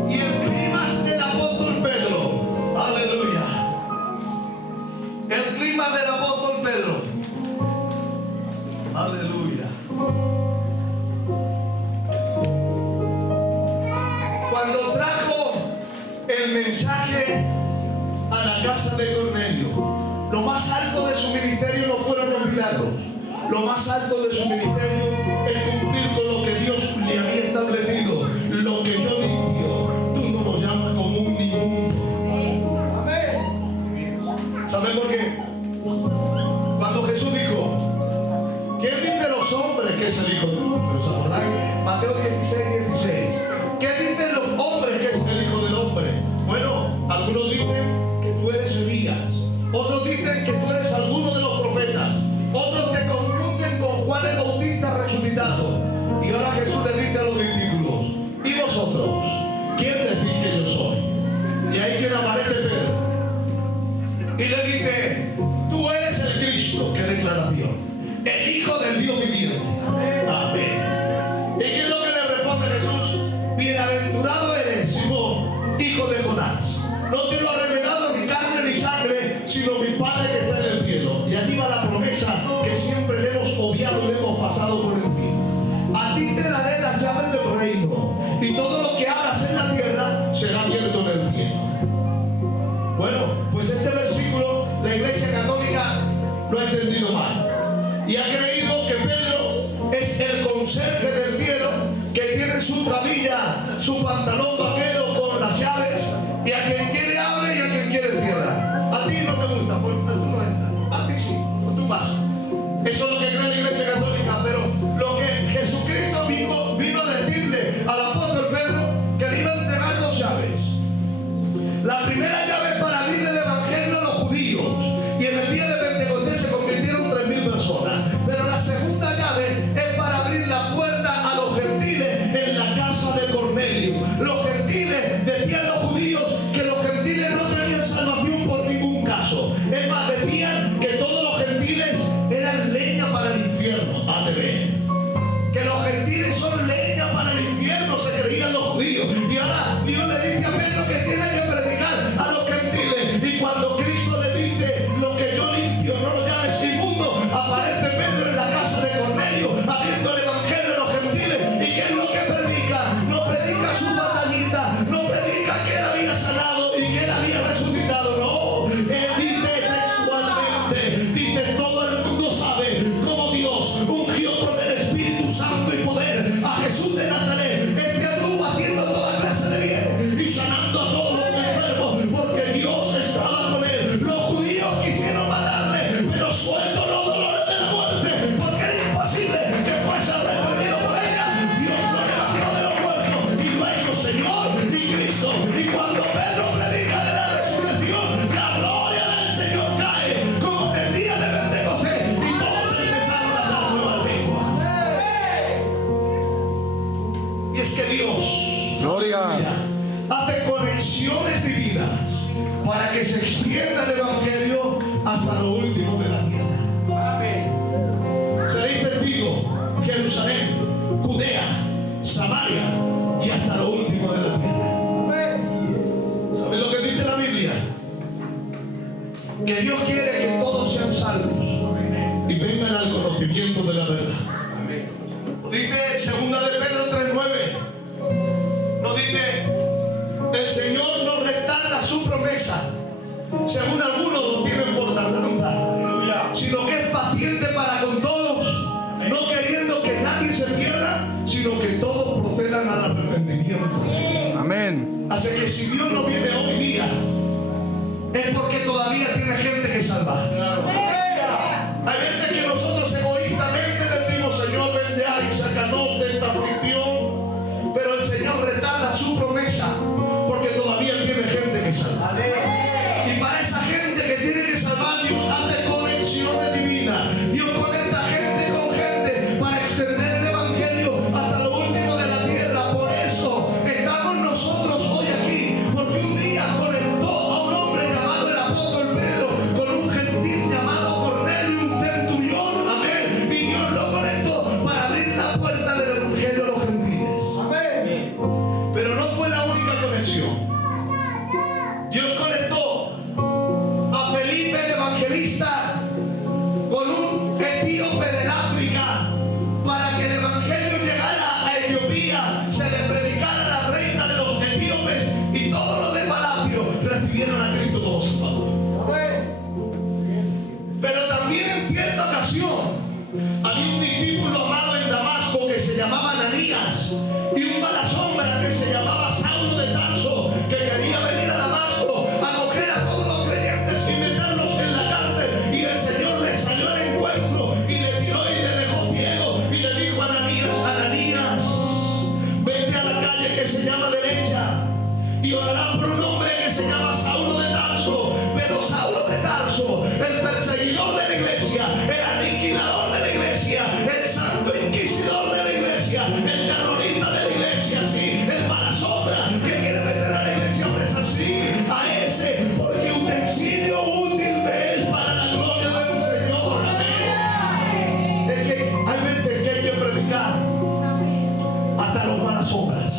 Y el clímax del apóstol Pedro. Aleluya. El clímax del apóstol Pedro. Aleluya. Cuando trajo el mensaje a la casa de Cornelio, lo más alto de su ministerio no fueron los milagros. Lo más alto de su ministerio es cumplir con lo que Dios le había establecido. Lo que yo limpio, tú no lo llamas común ni inmundo. Amén. ¿Saben por qué? Cuando Jesús dijo, ¿quién dice los hombres que es el Hijo del Hombre? ¿Os acordáis? Mateo 16:16. ¿Qué dicen los hombres que es el Hijo del Hombre? Bueno, algunos dicen que tú eres Elías, otros dicen que tú eres alguno de los profetas, otros te confunden con Juan el Bautista resucitado. Y ahora Jesús le dice a los discípulos, ¿y vosotros? ¿Quién decís que yo soy? Y ahí que aparece Pedro y le dice, tú eres el Cristo. ¡Qué declaración! El Hijo del Dios viviente. Amén. ¿Y qué es lo que le responde Jesús? Bienaventurado eres, Simón, hijo de Jonás. No te lo ha revelado ni carne ni sangre, sino mi Padre que está en el cielo. Y allí va la promesa que siempre le hemos obviado y le hemos pasado por encima. A ti te daré las llaves del reino, y todo lo que hagas en la tierra será abierto en el cielo. Bueno, pues este versículo la Iglesia Católica lo ha entendido mal y ha creído que Pedro es el conserje del cielo, que tiene su trabilla, su pantalón vaquero con las llaves, y a quien quiere abre y a quien quiere cierra. A ti no te gusta, pues tú no entras. A ti sí, pues tú pasas. Eso es lo que cree la Iglesia Católica, pero lo que Jesucristo vino a decirle al apóstol Pedro, que le iba a entregar dos llaves. La primera llave para abrir el salvación por ningún caso. Es más, decían que todos los gentiles eran leña para el infierno. Que los gentiles son leña para el infierno, se creían los judíos. Y ahora Dios le dice a Pedro que tiene que predicar a los gentiles. Y cuando Cristo le dice: lo que yo limpio no lo llames inmundo, aparece Pedro en la casa de Cornelio abriendo el evangelio a los gentiles. ¿Y qué es lo que predica? No predica su batallita, no predica que él había sanado y que él había resucitado. No, él dice textualmente, dice: todo el mundo sabe cómo Dios ungió con el Espíritu Santo y poder a Jesús de Nazaret. Este anduvo haciendo toda clase de bien y sanando a todos los enfermos, porque Dios estaba con él. Los judíos quisieron matarle, pero suelto los dolores de la muerte, porque era imposible que fuese recorrido por ella. Dios lo levantó de los muertos y lo ha hecho Señor y Cristo. Y cuando Pedro predica de la resurrección, la gloria del Señor cae como en el día de Pentecostés, y todos empezaron a hablar nuevas lenguas. Y es que Dios Gloria. hace conexiones divinas para que se extienda el evangelio hasta lo último de la tierra. Seréis testigos: Jerusalén, Judea, Samaria y hasta lo último de la tierra. ¿Sabes lo que dice la Biblia? Que Dios quiere que todos sean salvos y vengan al conocimiento de la verdad. Dice segunda de Pedro 3:9. No dice: el Señor no retarda su promesa, según algunos lo tienen por tardanza, sino que es paciente para con todos, no queriendo que nadie se pierda, sino que todos procedan al arrepentimiento. Amén. Así que si Dios no viene hoy día, es porque todavía tiene gente que salvar. Hay veces que nosotros egoístamente decimos: Señor, ven ya y sácanos de esta aflicción. Pero el Señor retarda su promesa porque todavía tiene gente que salvar. Y para esa gente que tiene que salvar, Dios hace conexiones divinas. Dios conecta gente con gente para extender el evangelio hasta lo último de la tierra. Por eso estamos nosotros hoy aquí, porque un día conectó a un hombre llamado el apóstol Pedro con un gentil llamado Cornelio, un centurión. Amén. Y Dios lo conectó para abrir la puerta del evangelio a los gentiles. Amén. Pero no fue la única conexión. Dios conectó a Felipe el evangelista con un etíope del África para que el evangelio llegara a Etiopía, se le predicara a la reina de los etíopes y todos los de palacio recibieron a Cristo como Salvador. Pero también en cierta ocasión había un discípulo amado en Damasco que se llamaba Ananías y un mala sombra que se llamaba Saulo de Tarso, que quería venir a Damasco a coger a todos los creyentes y meterlos en la cárcel. Y el Señor le salió al encuentro y le tiró y le dejó ciego y le dijo: Ananías, Ananías, vete a la calle que se llama derecha y orará por un hombre que se llama Saulo de Tarso. Pero Saulo de Tarso, el perseguidor de la iglesia, el aniquilador de la iglesia, el santo inquisidor de la iglesia, el terrorista de la iglesia, sí, el mala sombra que quiere meter a la iglesia presa, sí, a ese, porque utensilio útil me es para la gloria del Señor. Amén. Es que hay veces que hay que predicar hasta los malas sombras,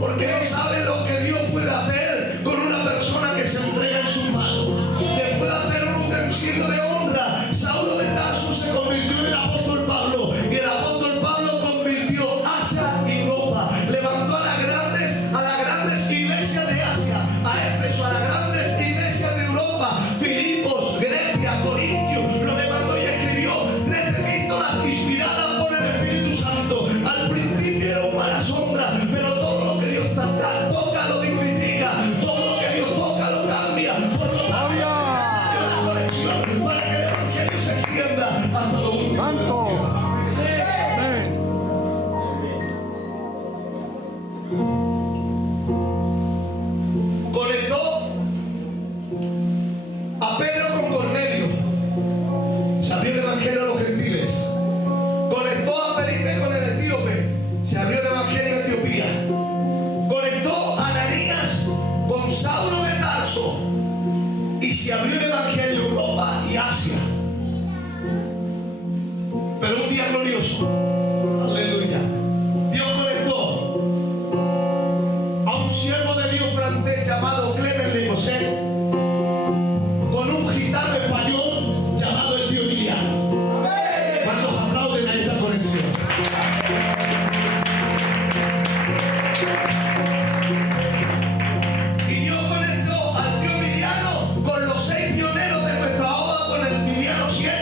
porque no sabe lo que Dios puede hacer con una persona que se entrega en sus manos. Le puede hacer un utensilio de honra. Saulo de Tarso se convirtió en el apóstol Pablo, y el apóstol Pablo convirtió Asia y Europa. Levantó a las grandes iglesias de Asia, a Éfeso, a las grandes iglesias de Europa, Filipos, Grecia, Corintios. Lo levantó y escribió 13 epístolas inspiradas por el Espíritu Santo. Al principio era un mala sombra, pero todo lo que Dios toca lo dignifica, todo lo que Dios toca lo cambia. Por lo tanto, es necesaria una conexión para que el evangelio se extienda hasta lo último. Santo. Amén. Conectó a Pedro con Cornelio, se abrió el evangelio a los gentiles. Conectó a Felipe con el etíope, se abrió el evangelio a Etiopía. Conectó a Ananías con Saulo de Tarso, pasó y se abrió el evangelio en Europa y Asia. Pero un día glorioso, aleluya, Dios conectó a un siervo de Dios francés llamado Clement Legosset con un gitano español llamado el tío Emiliano. ¿Cuántos aplauden a esta conexión? Y Dios conectó al tío Emiliano con los 6 pioneros de nuestra obra, con el Emiliano 7.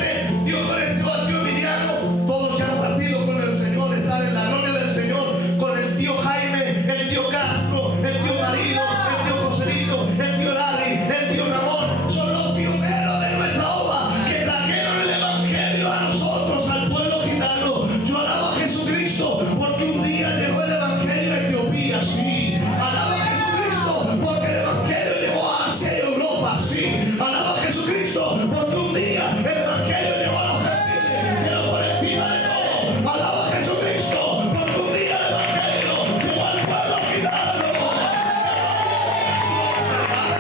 Dios conectó al tío Emiliano, todos ya han partido con el Señor, están en la gloria del Señor, con el tío Jaime, el tío Castro, el tío Marido, el tío Joselito, el tío Larry, el tío Ramón. Son los pioneros de nuestra obra que trajeron el evangelio a nosotros, al pueblo gitano. Yo alabo a Jesucristo porque un día llegó el evangelio a Etiopía, sí. Alaba a Jesucristo porque el evangelio llegó a Asia y Europa, sí. Alaba a Jesucristo porque un día el evangelio llegó a los gentiles, pero por encima de todo, alaba a Jesucristo porque un día el evangelio llegó al pueblo gitano.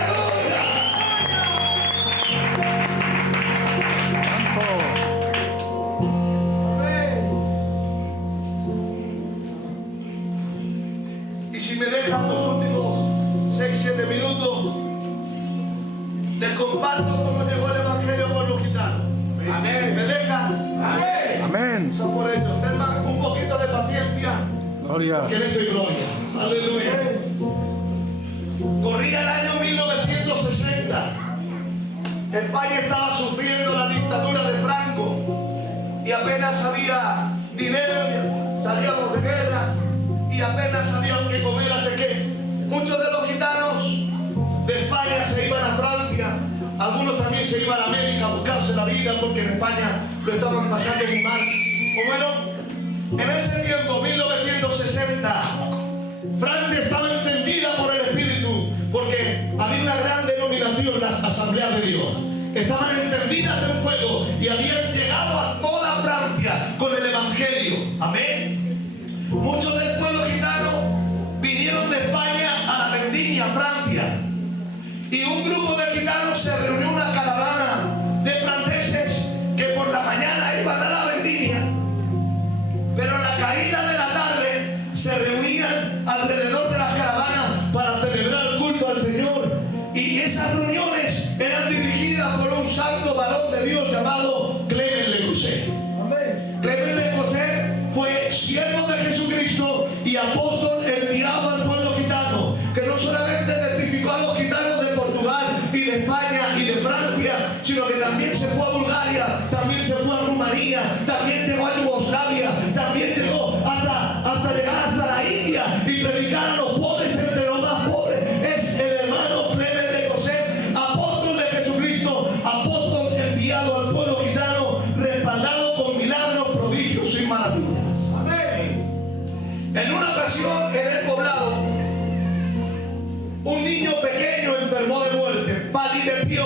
¡Aleluya! Y si me dejan los últimos 6-7 minutos, les comparto cómo llegó el evangelio por los gitanos. Amén. ¿Me dejan? Amén. Amén. Eso por ello. Tengan un poquito de paciencia, Gloria. que en esto hay gloria. Aleluya. Corría el año 1960. España estaba sufriendo la dictadura de Franco y apenas había dinero, salíamos de guerra y apenas sabían qué comer, así que muchos de los gitanos de España se iban a Francia, algunos también se iban a América a buscarse la vida porque en España lo estaban pasando muy mal. O bueno, en ese tiempo, 1960, Francia estaba entendida por el Espíritu porque había una gran denominación, las Asambleas de Dios. Estaban encendidas en fuego y habían llegado a toda Francia con el Evangelio. Amén. Muchos del pueblo gitano vinieron de España a la vendimia, Francia. Y un grupo de gitanos se reunió en una caravana de franceses que por la mañana iban a la vendimia, pero a la caída de la tarde se reunían alrededor de las caravanas para celebrar el culto al Señor. Y esas reuniones eran dirigidas por un santo varón de Dios llamado Clement Legosset. Clement Legosset fue siervo de Jesucristo y apóstol enviado al pueblo gitano, que no solamente testificó a los gitanos de Portugal y de España y de Francia, sino que también se fue a Bulgaria, también se fue a Rumanía, también llegó a Yugoslavia, también llegó hasta llegar hasta la India y predicar a los pobres entre los más pobres. Es el hermano Clement Legosset, apóstol de Jesucristo, apóstol enviado al pueblo gitano, respaldado con milagros, prodigios y maravillas. En una ocasión en el poblado, un niño pequeño enfermó de muerte, palideció,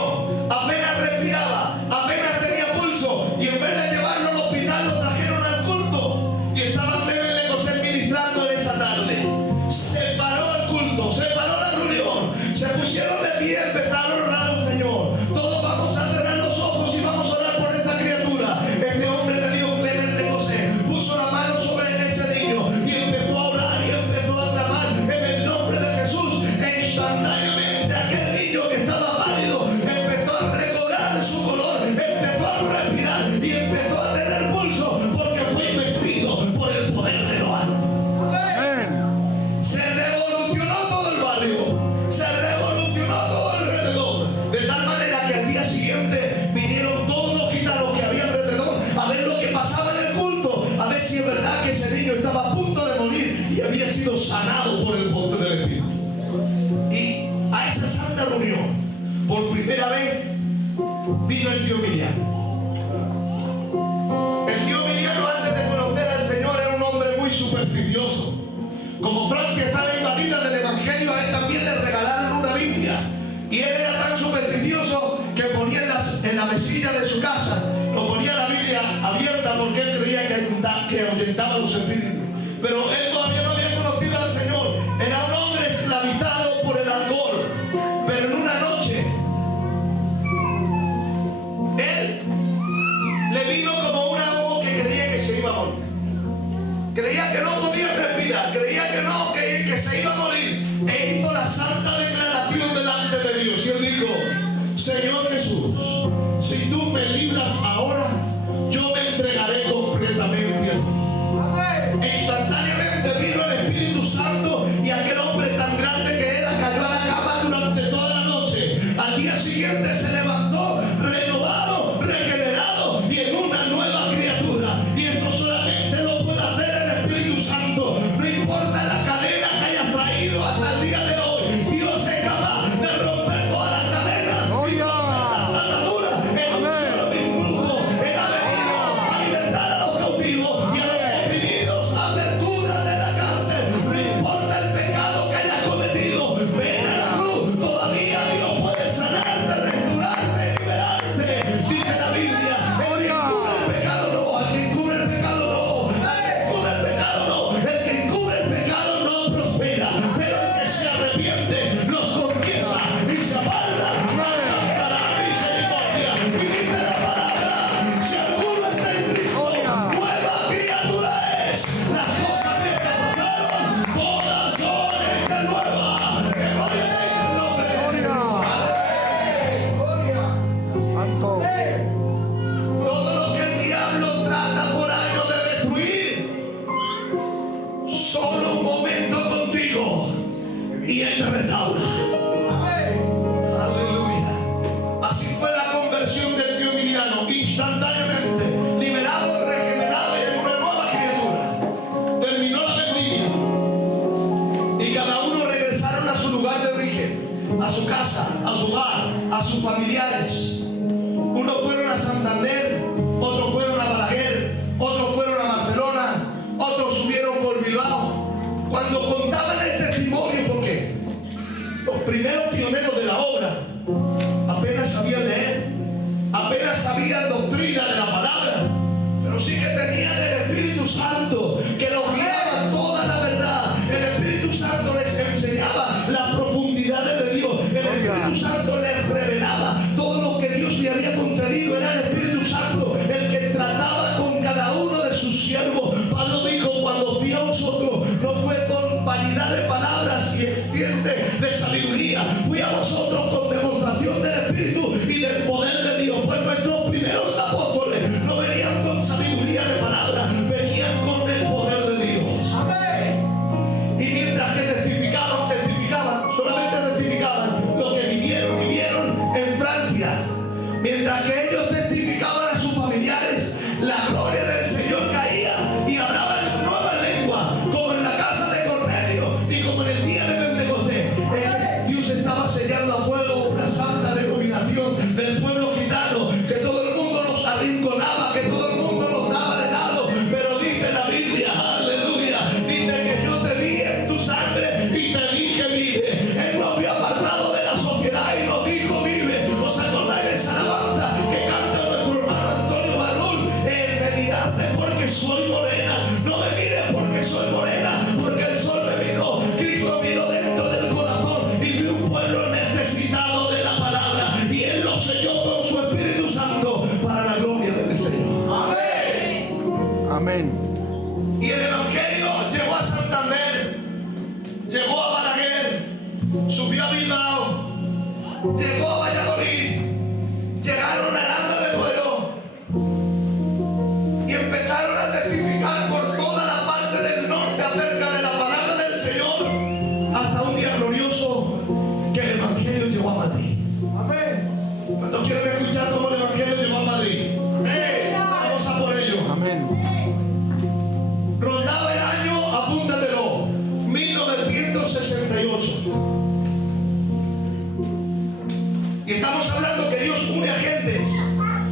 apenas respiraba, apenas tenía pulso, y en vez de llevarlo al hospital lo trajeron al culto y estaba Clement Legosset ministrando en esa tarde. Se paró el culto, se paró la reunión, se pusieron de pie, empezaron a orar al Señor. Todos vamos a cerrar los ojos y vamos a orar por esta criatura. Este hombre de Dios, Clement Legosset, puso la mano sobre ese niño y empezó a orar y empezó a clamar en el nombre de Jesús. E instantáneamente aquel niño que estaba pálido empezó a recobrar de su color, empezó a respirar y empezó a tener pulso porque fue investido por el poder de lo alto. Amén. Se revolucionó todo el barrio, se revolucionó todo alrededor, de tal manera que al día siguiente vinieron todos los gitanos que había alrededor a ver lo que pasaba en el culto, a ver si es verdad que ese niño estaba a punto de morir y había sido sanado por el poder del Espíritu. Y a esa santa reunión, por primera vez, vino el tío Emiliano. El tío Emiliano, antes de conocer al Señor, era un hombre muy supersticioso. Como Francia estaba invadida del Evangelio, a él también le regalaron una Biblia. Y él era tan supersticioso que ponía en la mesilla de su casa, lo ponía la Biblia abierta porque él creía que ahuyentaba los espíritus. Pero él todavía no había conocido al Señor. Era un hombre esclavizado por el alcohol. Pero en una noche si tú me libras ahora, yo me entregaré completamente a ti. Instantáneamente vino el Espíritu Santo y aquel hombre tan grande que era cayó a la cama durante toda la noche. Al día siguiente se levantó renovado, regenerado y en una nueva criatura. Y esto solamente lo puede hacer el Espíritu Santo. No importa la cadena que hayas traído hasta el día de hoy, Dios es capaz de romper todas las cadenas y romper las ataduras en un solo minuto. Él ha venido a libertar a los cautivos y a los oprimidos, apertura de la cárcel. No importa el pecado que hayas cometido, ven a la cruz. Todavía Dios puede sanarte, restaurarte, liberarte. Dice la Biblia, el que encubre el pecado no, al que encubre el pecado no, al que encubre el pecado no, el que encubre el pecado no prospera, pero el que se arrepiente, los confiesa y se aparta, alcanzará misericordia. Y dice la palabra, si alguno está en Cristo, nueva criatura es. Las cosas viejas pasaron, todas son hechas nuevas. Que gloria tenga el nombre de Jesús. Santo. Todo lo que el diablo trata por años de destruir, solo un momento contigo y él te restaura. Aleluya. Así fue la conversión del tío Emiliano, instantáneamente, liberado, regenerado y en una nueva criatura. Terminó la vendimia y cada uno regresaron a su lugar de origen, a su casa, a su hogar, a sus familiares. Unos fueron a Santander, otros fueron a Balaguer, otros fueron a Barcelona, otros subieron por Bilbao. Cuando contaban el testimonio, porque los primeros pioneros de la obra apenas sabían leer, apenas sabían doctrina de la palabra, pero sí que tenían el Espíritu Santo que los guiaba a toda la verdad. El Espíritu Santo les enseñaba las profundidades de Dios. El Espíritu Santo les revelaba todo lo que Dios le había concedido. Era el Espíritu Santo el que trataba con cada uno de sus siervos. Pablo dijo, cuando fui a vosotros, no fue con vanidad de palabras y extiende de sabiduría. Fui a vosotros con demostración del Espíritu y del poder de Dios. Pues nuestros primeros apóstoles no venían con sabiduría de palabras, venían con el poder de Dios. Y mientras que testificaban, solamente testificaban lo que vivieron en Francia. Mientras que ellos testificaban a sus familiares, la gloria del Señor caía y hablaban en nueva lengua, como en la casa de Cornelio y como en el día de Pentecostés. Dios estaba sellando a fuego una santa denominación del pueblo gitano, que todo el mundo nos arrinconaba, que todo el mundo nos daba de lado. Pero dice la Biblia, aleluya, dice que yo te vi en tu sangre y te dije vive. Él nos vio apartado de la sociedad y nos dijo vive. ¿Os acordáis de esa alabanza que canta nuestro hermano Antonio Barrul? Me miraste porque soy morena. No me mires porque soy morena, porque el sol me miró. Cristo miró dentro del corazón y vio un pueblo necesitado de la palabra, y él lo selló con su Espíritu Santo para la gloria del Señor. Amén. Y el Evangelio llegó a Santander, llegó a Balaguer, subió a Bilbao, llegó a Valladolid, llegaron a Aranda de Duero y empezaron a testificar por toda la parte del norte acerca de la palabra del Señor, hasta un día glorioso que el Evangelio llegó a Madrid. ¿Cuántos quieren escuchar cómo el Evangelio llegó a Madrid? Vamos a por ello. Amén. Rondaba el año, apúntatelo, 1968. Y estamos hablando que Dios une a gente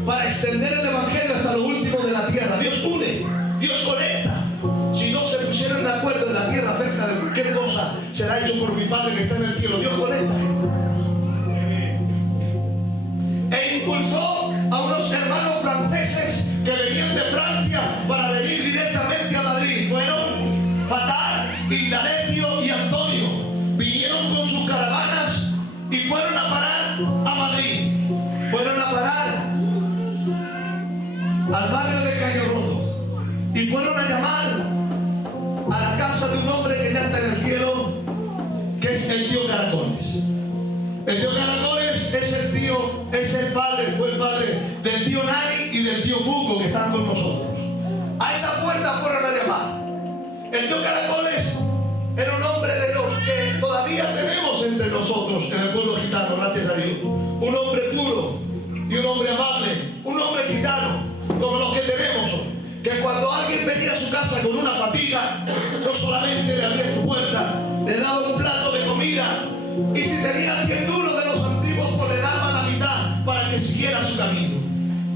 para extender el Evangelio hasta lo último de la tierra. Dios une, Dios conecta. Si no se pusieran de acuerdo en la tierra acerca de cualquier cosa, será hecho por mi Padre que está en el cielo. Dios conecta. E impulsó a unos hermanos franceses que venían de Francia para venir directamente a Madrid. Fueron Fatal, Indalecio y Antonio. Vinieron con sus caravanas y fueron a parar a Madrid. Fueron a parar al barrio de Caño Roto y fueron a llamar a la casa de un hombre que ya está en el cielo, que es el tío Caracoles. El tío Caracoles es el padre, fue el padre del tío Nani y del tío Fuco que están con nosotros. A esa puerta fueron a llamar. El tío Caracoles era un hombre de los que todavía tenemos entre nosotros en el pueblo gitano, gracias a Dios. Un hombre puro y un hombre amable, un hombre gitano, como los que tenemos hoy. Que cuando alguien venía a su casa con una fatiga, no solamente le abría su puerta, le daba un plato de comida, y si tenía 100 duros de los antiguos, pues le daba la mitad para que siguiera su camino.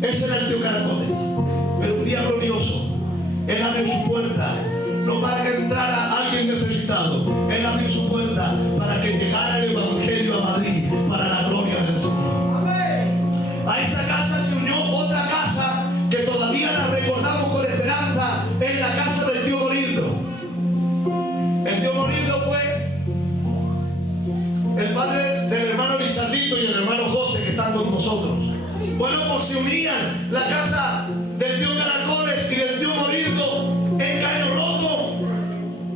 Ese era el tío Caracoles. Pero un día glorioso, él abrió su puerta, no para que entrara alguien necesitado, él abrió su puerta para que llegara el Evangelio a Madrid, para la gloria del Señor. A esa casa se unió otra casa que todavía la recordamos con esperanza, en la casa del tío Morillo. El tío Morillo fue el padre del hermano Lizardito y el hermano José que están con nosotros. Bueno, pues se unían la casa del tío Caracoles y del tío Morillo en Caño Roto,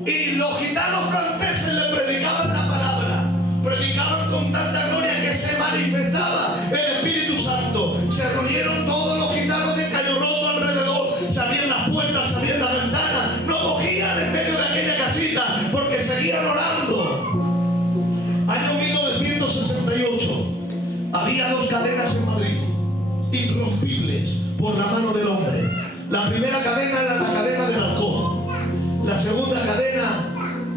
y los gitanos franceses le predicaban la palabra, predicaban con tanta gloria que se manifestaba el Espíritu Santo. Se reunieron todos los gitanos de Caño Roto alrededor, se abrían las puertas, se abrían las ventanas, no cogían en medio de aquella casita porque seguían orando. Año 1968, había 2 cadenas en Madrid, irrompibles por la mano del hombre. La primera cadena era la cadena del alcohol. La segunda cadena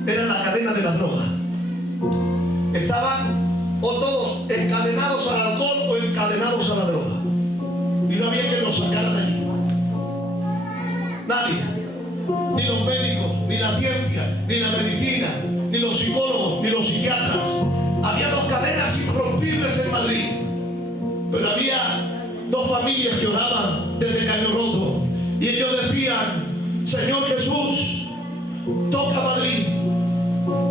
era la cadena de la droga. Estaban o todos encadenados al alcohol o encadenados a la droga. Y no había que los sacara de allí. Nadie. Ni los médicos, ni la ciencia, ni la medicina, ni los psicólogos, ni los psiquiatras. Había 2 cadenas irrompibles en Madrid. Pero había 2 familias que oraban desde Caño Roto. Y ellos decían: Señor Jesús, toca Madrid.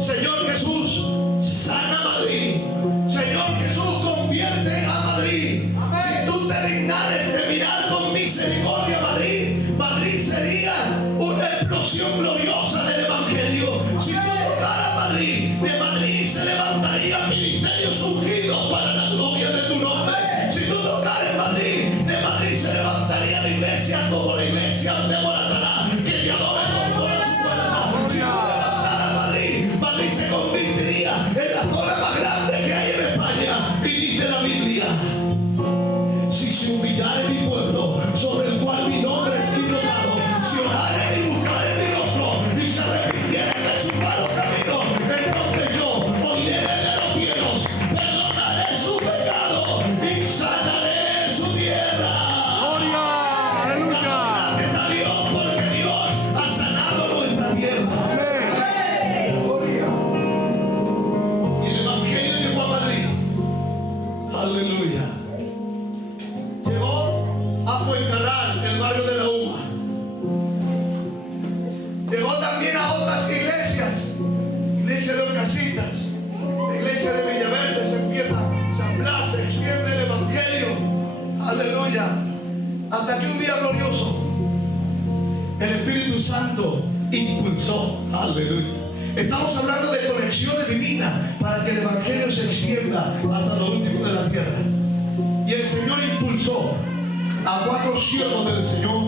Señor Jesús, sana Madrid. Señor Jesús, convierte a Madrid. Si tú te dignares de mirar con misericordia a Madrid, Madrid sería una explosión gloriosa del Evangelio. Si tú tocaras Madrid, de Madrid se levantarían ministerios ungidos para la gloria de tu nombre. Si tú tocaras Madrid, de Madrid se levantarían iglesias como la iglesia de Moratalá, que te adora con toda su fuerza. Si tú levantaras Madrid, Madrid se convertiría en la zona más grande que hay en España. Y dice la Biblia: si se humillare mi pueblo, sobre el cual mi nombre es invocado, si orare y buscare mi rostro, y se arrepintieren de sus malos caminos, entonces yo oiré de los cielos, perdonaré su pecado y sanaré su tierra. ¡Gloria! ¡Aleluya! Gracias a Dios, porque Dios ha sanado nuestra tierra. Y el Evangelio llegó a Madrid. Aleluya. Llegó a Fuencarral, el barrio de la UMA. Llegó también a otras iglesias. Iglesia de Orcasitas, la iglesia de Villaverde. Se empieza, San Blas, se extiende el Evangelio. Aleluya. Hasta que un día glorioso, el Espíritu Santo impulsó. Aleluya. Estamos hablando de conexiones divinas para que el Evangelio se extienda hasta lo último de la tierra. Y el Señor impulsó a 4 siervos del Señor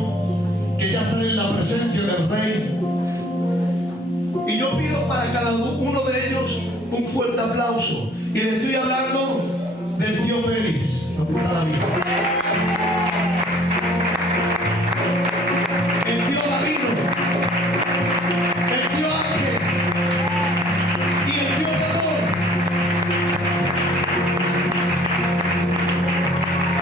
que ya están en la presencia del Rey. Y yo pido para cada uno de ellos un fuerte aplauso. Y le estoy hablando del tío Félix. ¿Dónde está David? El tío Davino, el tío Ángel y el tío Pedro.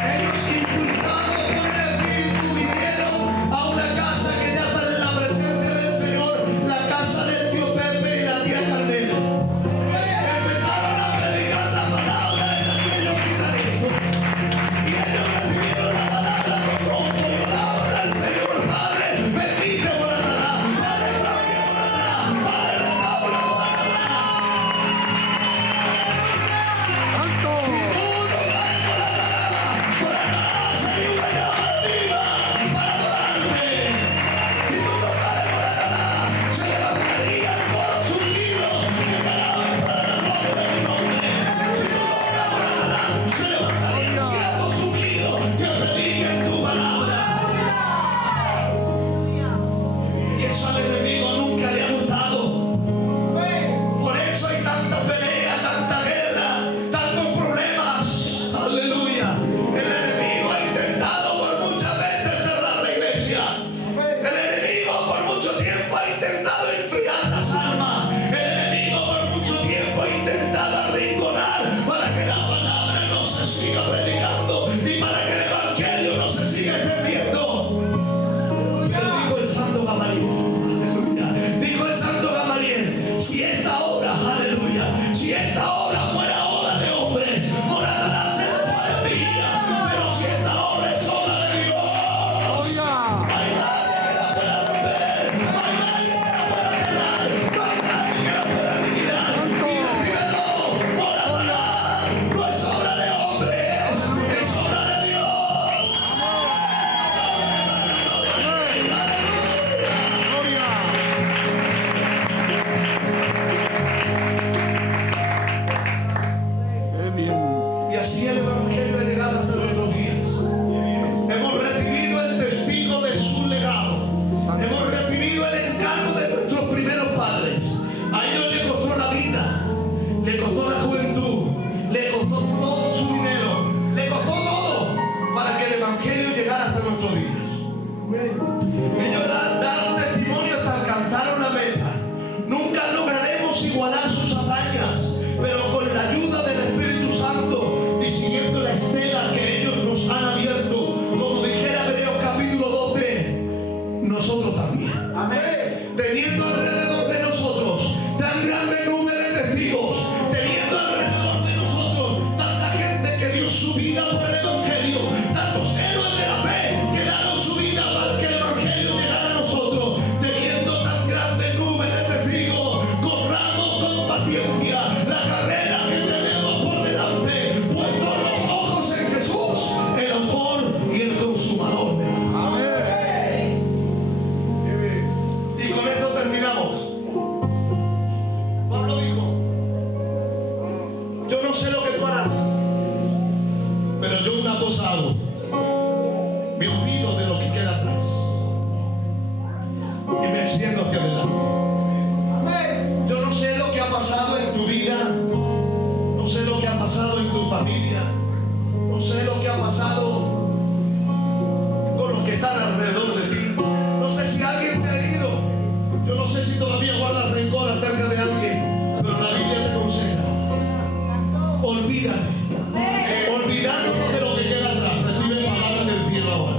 Ellos, impulsados por el Espíritu, vinieron a una casa que ya está en la presencia del Señor, la casa del tío Pepe y la tía Carmela. Empezaron a predicar la palabra en aquellos gigantes. Y ellos no se siga predicando y para que el evangelio no se siga extendiendo. Pero dijo el santo Gamaliel, aleluya, dijo el santo Gamaliel, si esta hora, aleluya, si esta hora fuera hora de hombres, Moratalá se desvanecería, pero si esta hora es hora de Dios, no hay nadie que la pueda romper, no hay nadie que la pueda cerrar, no hay nadie que la pueda liquidar. Y decídelo, Moratalá no es obra de hombres, es obra de Dios. Qué bien. Y así el evangelio ha llegado hasta nuestros días. Hemos recibido el testigo de su legado. Hemos recibido el encargo de nuestros primeros padres. A ellos les costó la vida, le costó la juventud, le costó todo su dinero, le costó todo para que el evangelio llegara hasta nuestros días. Ellos daron testimonio hasta alcanzaron la meta. Nunca lograremos igualar sus hazañas, pero con la ayuda del Espíritu Santo y siguiendo la estela que ellos nos han abierto, como dijera Hebreos capítulo 12, nosotros también. Teniendo alrededor de nosotros tan grande número de testigos, teniendo alrededor de nosotros tanta gente que dio su vida por el evangelio, tantos héroes de la fe que dieron su vida para que el evangelio llegara a nosotros, teniendo tan grande número de testigos, corramos con paciencia la carrera que tenemos por delante, puestos los ojos en Jesús, el autor y el consumador de la fe. Y con esto terminamos. Pablo dijo, yo no sé lo que tú harás, pero yo una cosa hago, me olvido de lo que queda atrás y me extiendo hacia adelante. Yo no sé lo que ha pasado en tu vida, no sé lo que ha pasado en tu familia, no sé lo que ha pasado con los que están alrededor de ti, no sé si alguien te ha herido, yo no sé si todavía guardas rencor acerca de alguien, pero la Biblia te aconseja, olvídate, olvidándote de lo que queda atrás, recibe palabras del cielo ahora,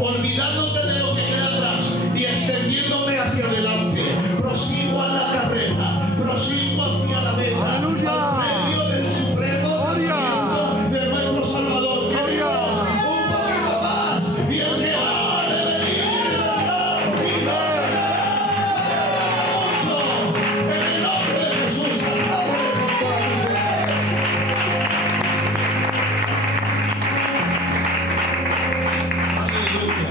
olvidándote de lo que queda atrás y extendiéndome hacia adelante, prosigo a la carrera, prosigo hacia la meta, ¡Aleluya! al premio del supremo llamamiento de nuestro Salvador. Queridos, un poquito más y el que ha de venir vendrá y no vendrá mucho. En el nombre de Jesús, aplaude con toda tu fe. Aleluya.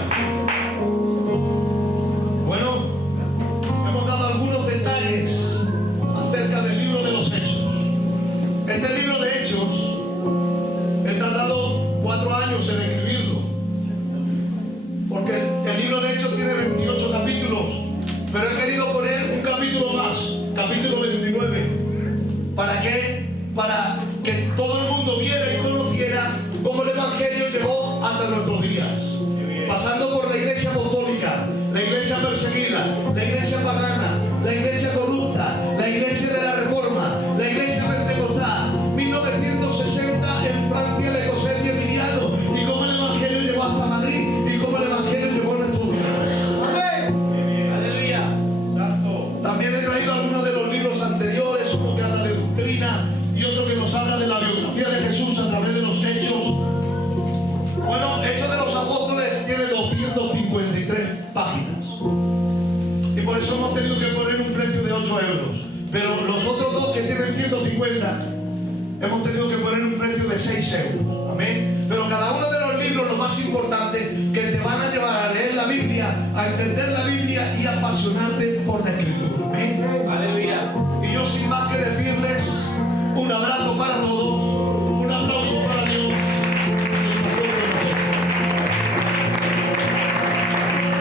Bueno, hemos dado algunos detalles acerca del libro de los Hechos. Este libro de Hechos, he tardado 4 años en escribirlo, porque el libro de Hechos tiene 28 capítulos, pero he querido poner un capítulo más, capítulo 29. ¿Para qué? Para que todo el mundo viera y conociera cómo el evangelio llegó hasta nuestros días, pasando por la iglesia apostólica, la iglesia perseguida, la iglesia pagana, la iglesia corrupta, la iglesia de la Reforma, la iglesia pentecostal, 1960 en Francia, el Ecoservio Emiliano, y cómo el evangelio llegó hasta Madrid y cómo el evangelio llegó a nuestros días. También he traído algunos de los libros anteriores, uno que habla de doctrina y otro que nos habla de la biografía de Jesús a través de los hechos. Bueno, Hechos de los Apóstoles tiene 253 páginas. Y por eso hemos tenido que poner un precio de 8 euros. Pero los otros dos que tienen 150, hemos tenido que poner un precio de 6 euros. Amén. Pero cada uno de los libros, lo más importante, que te van a llevar a leer la Biblia, a entender la Biblia y a apasionarte por la Escritura.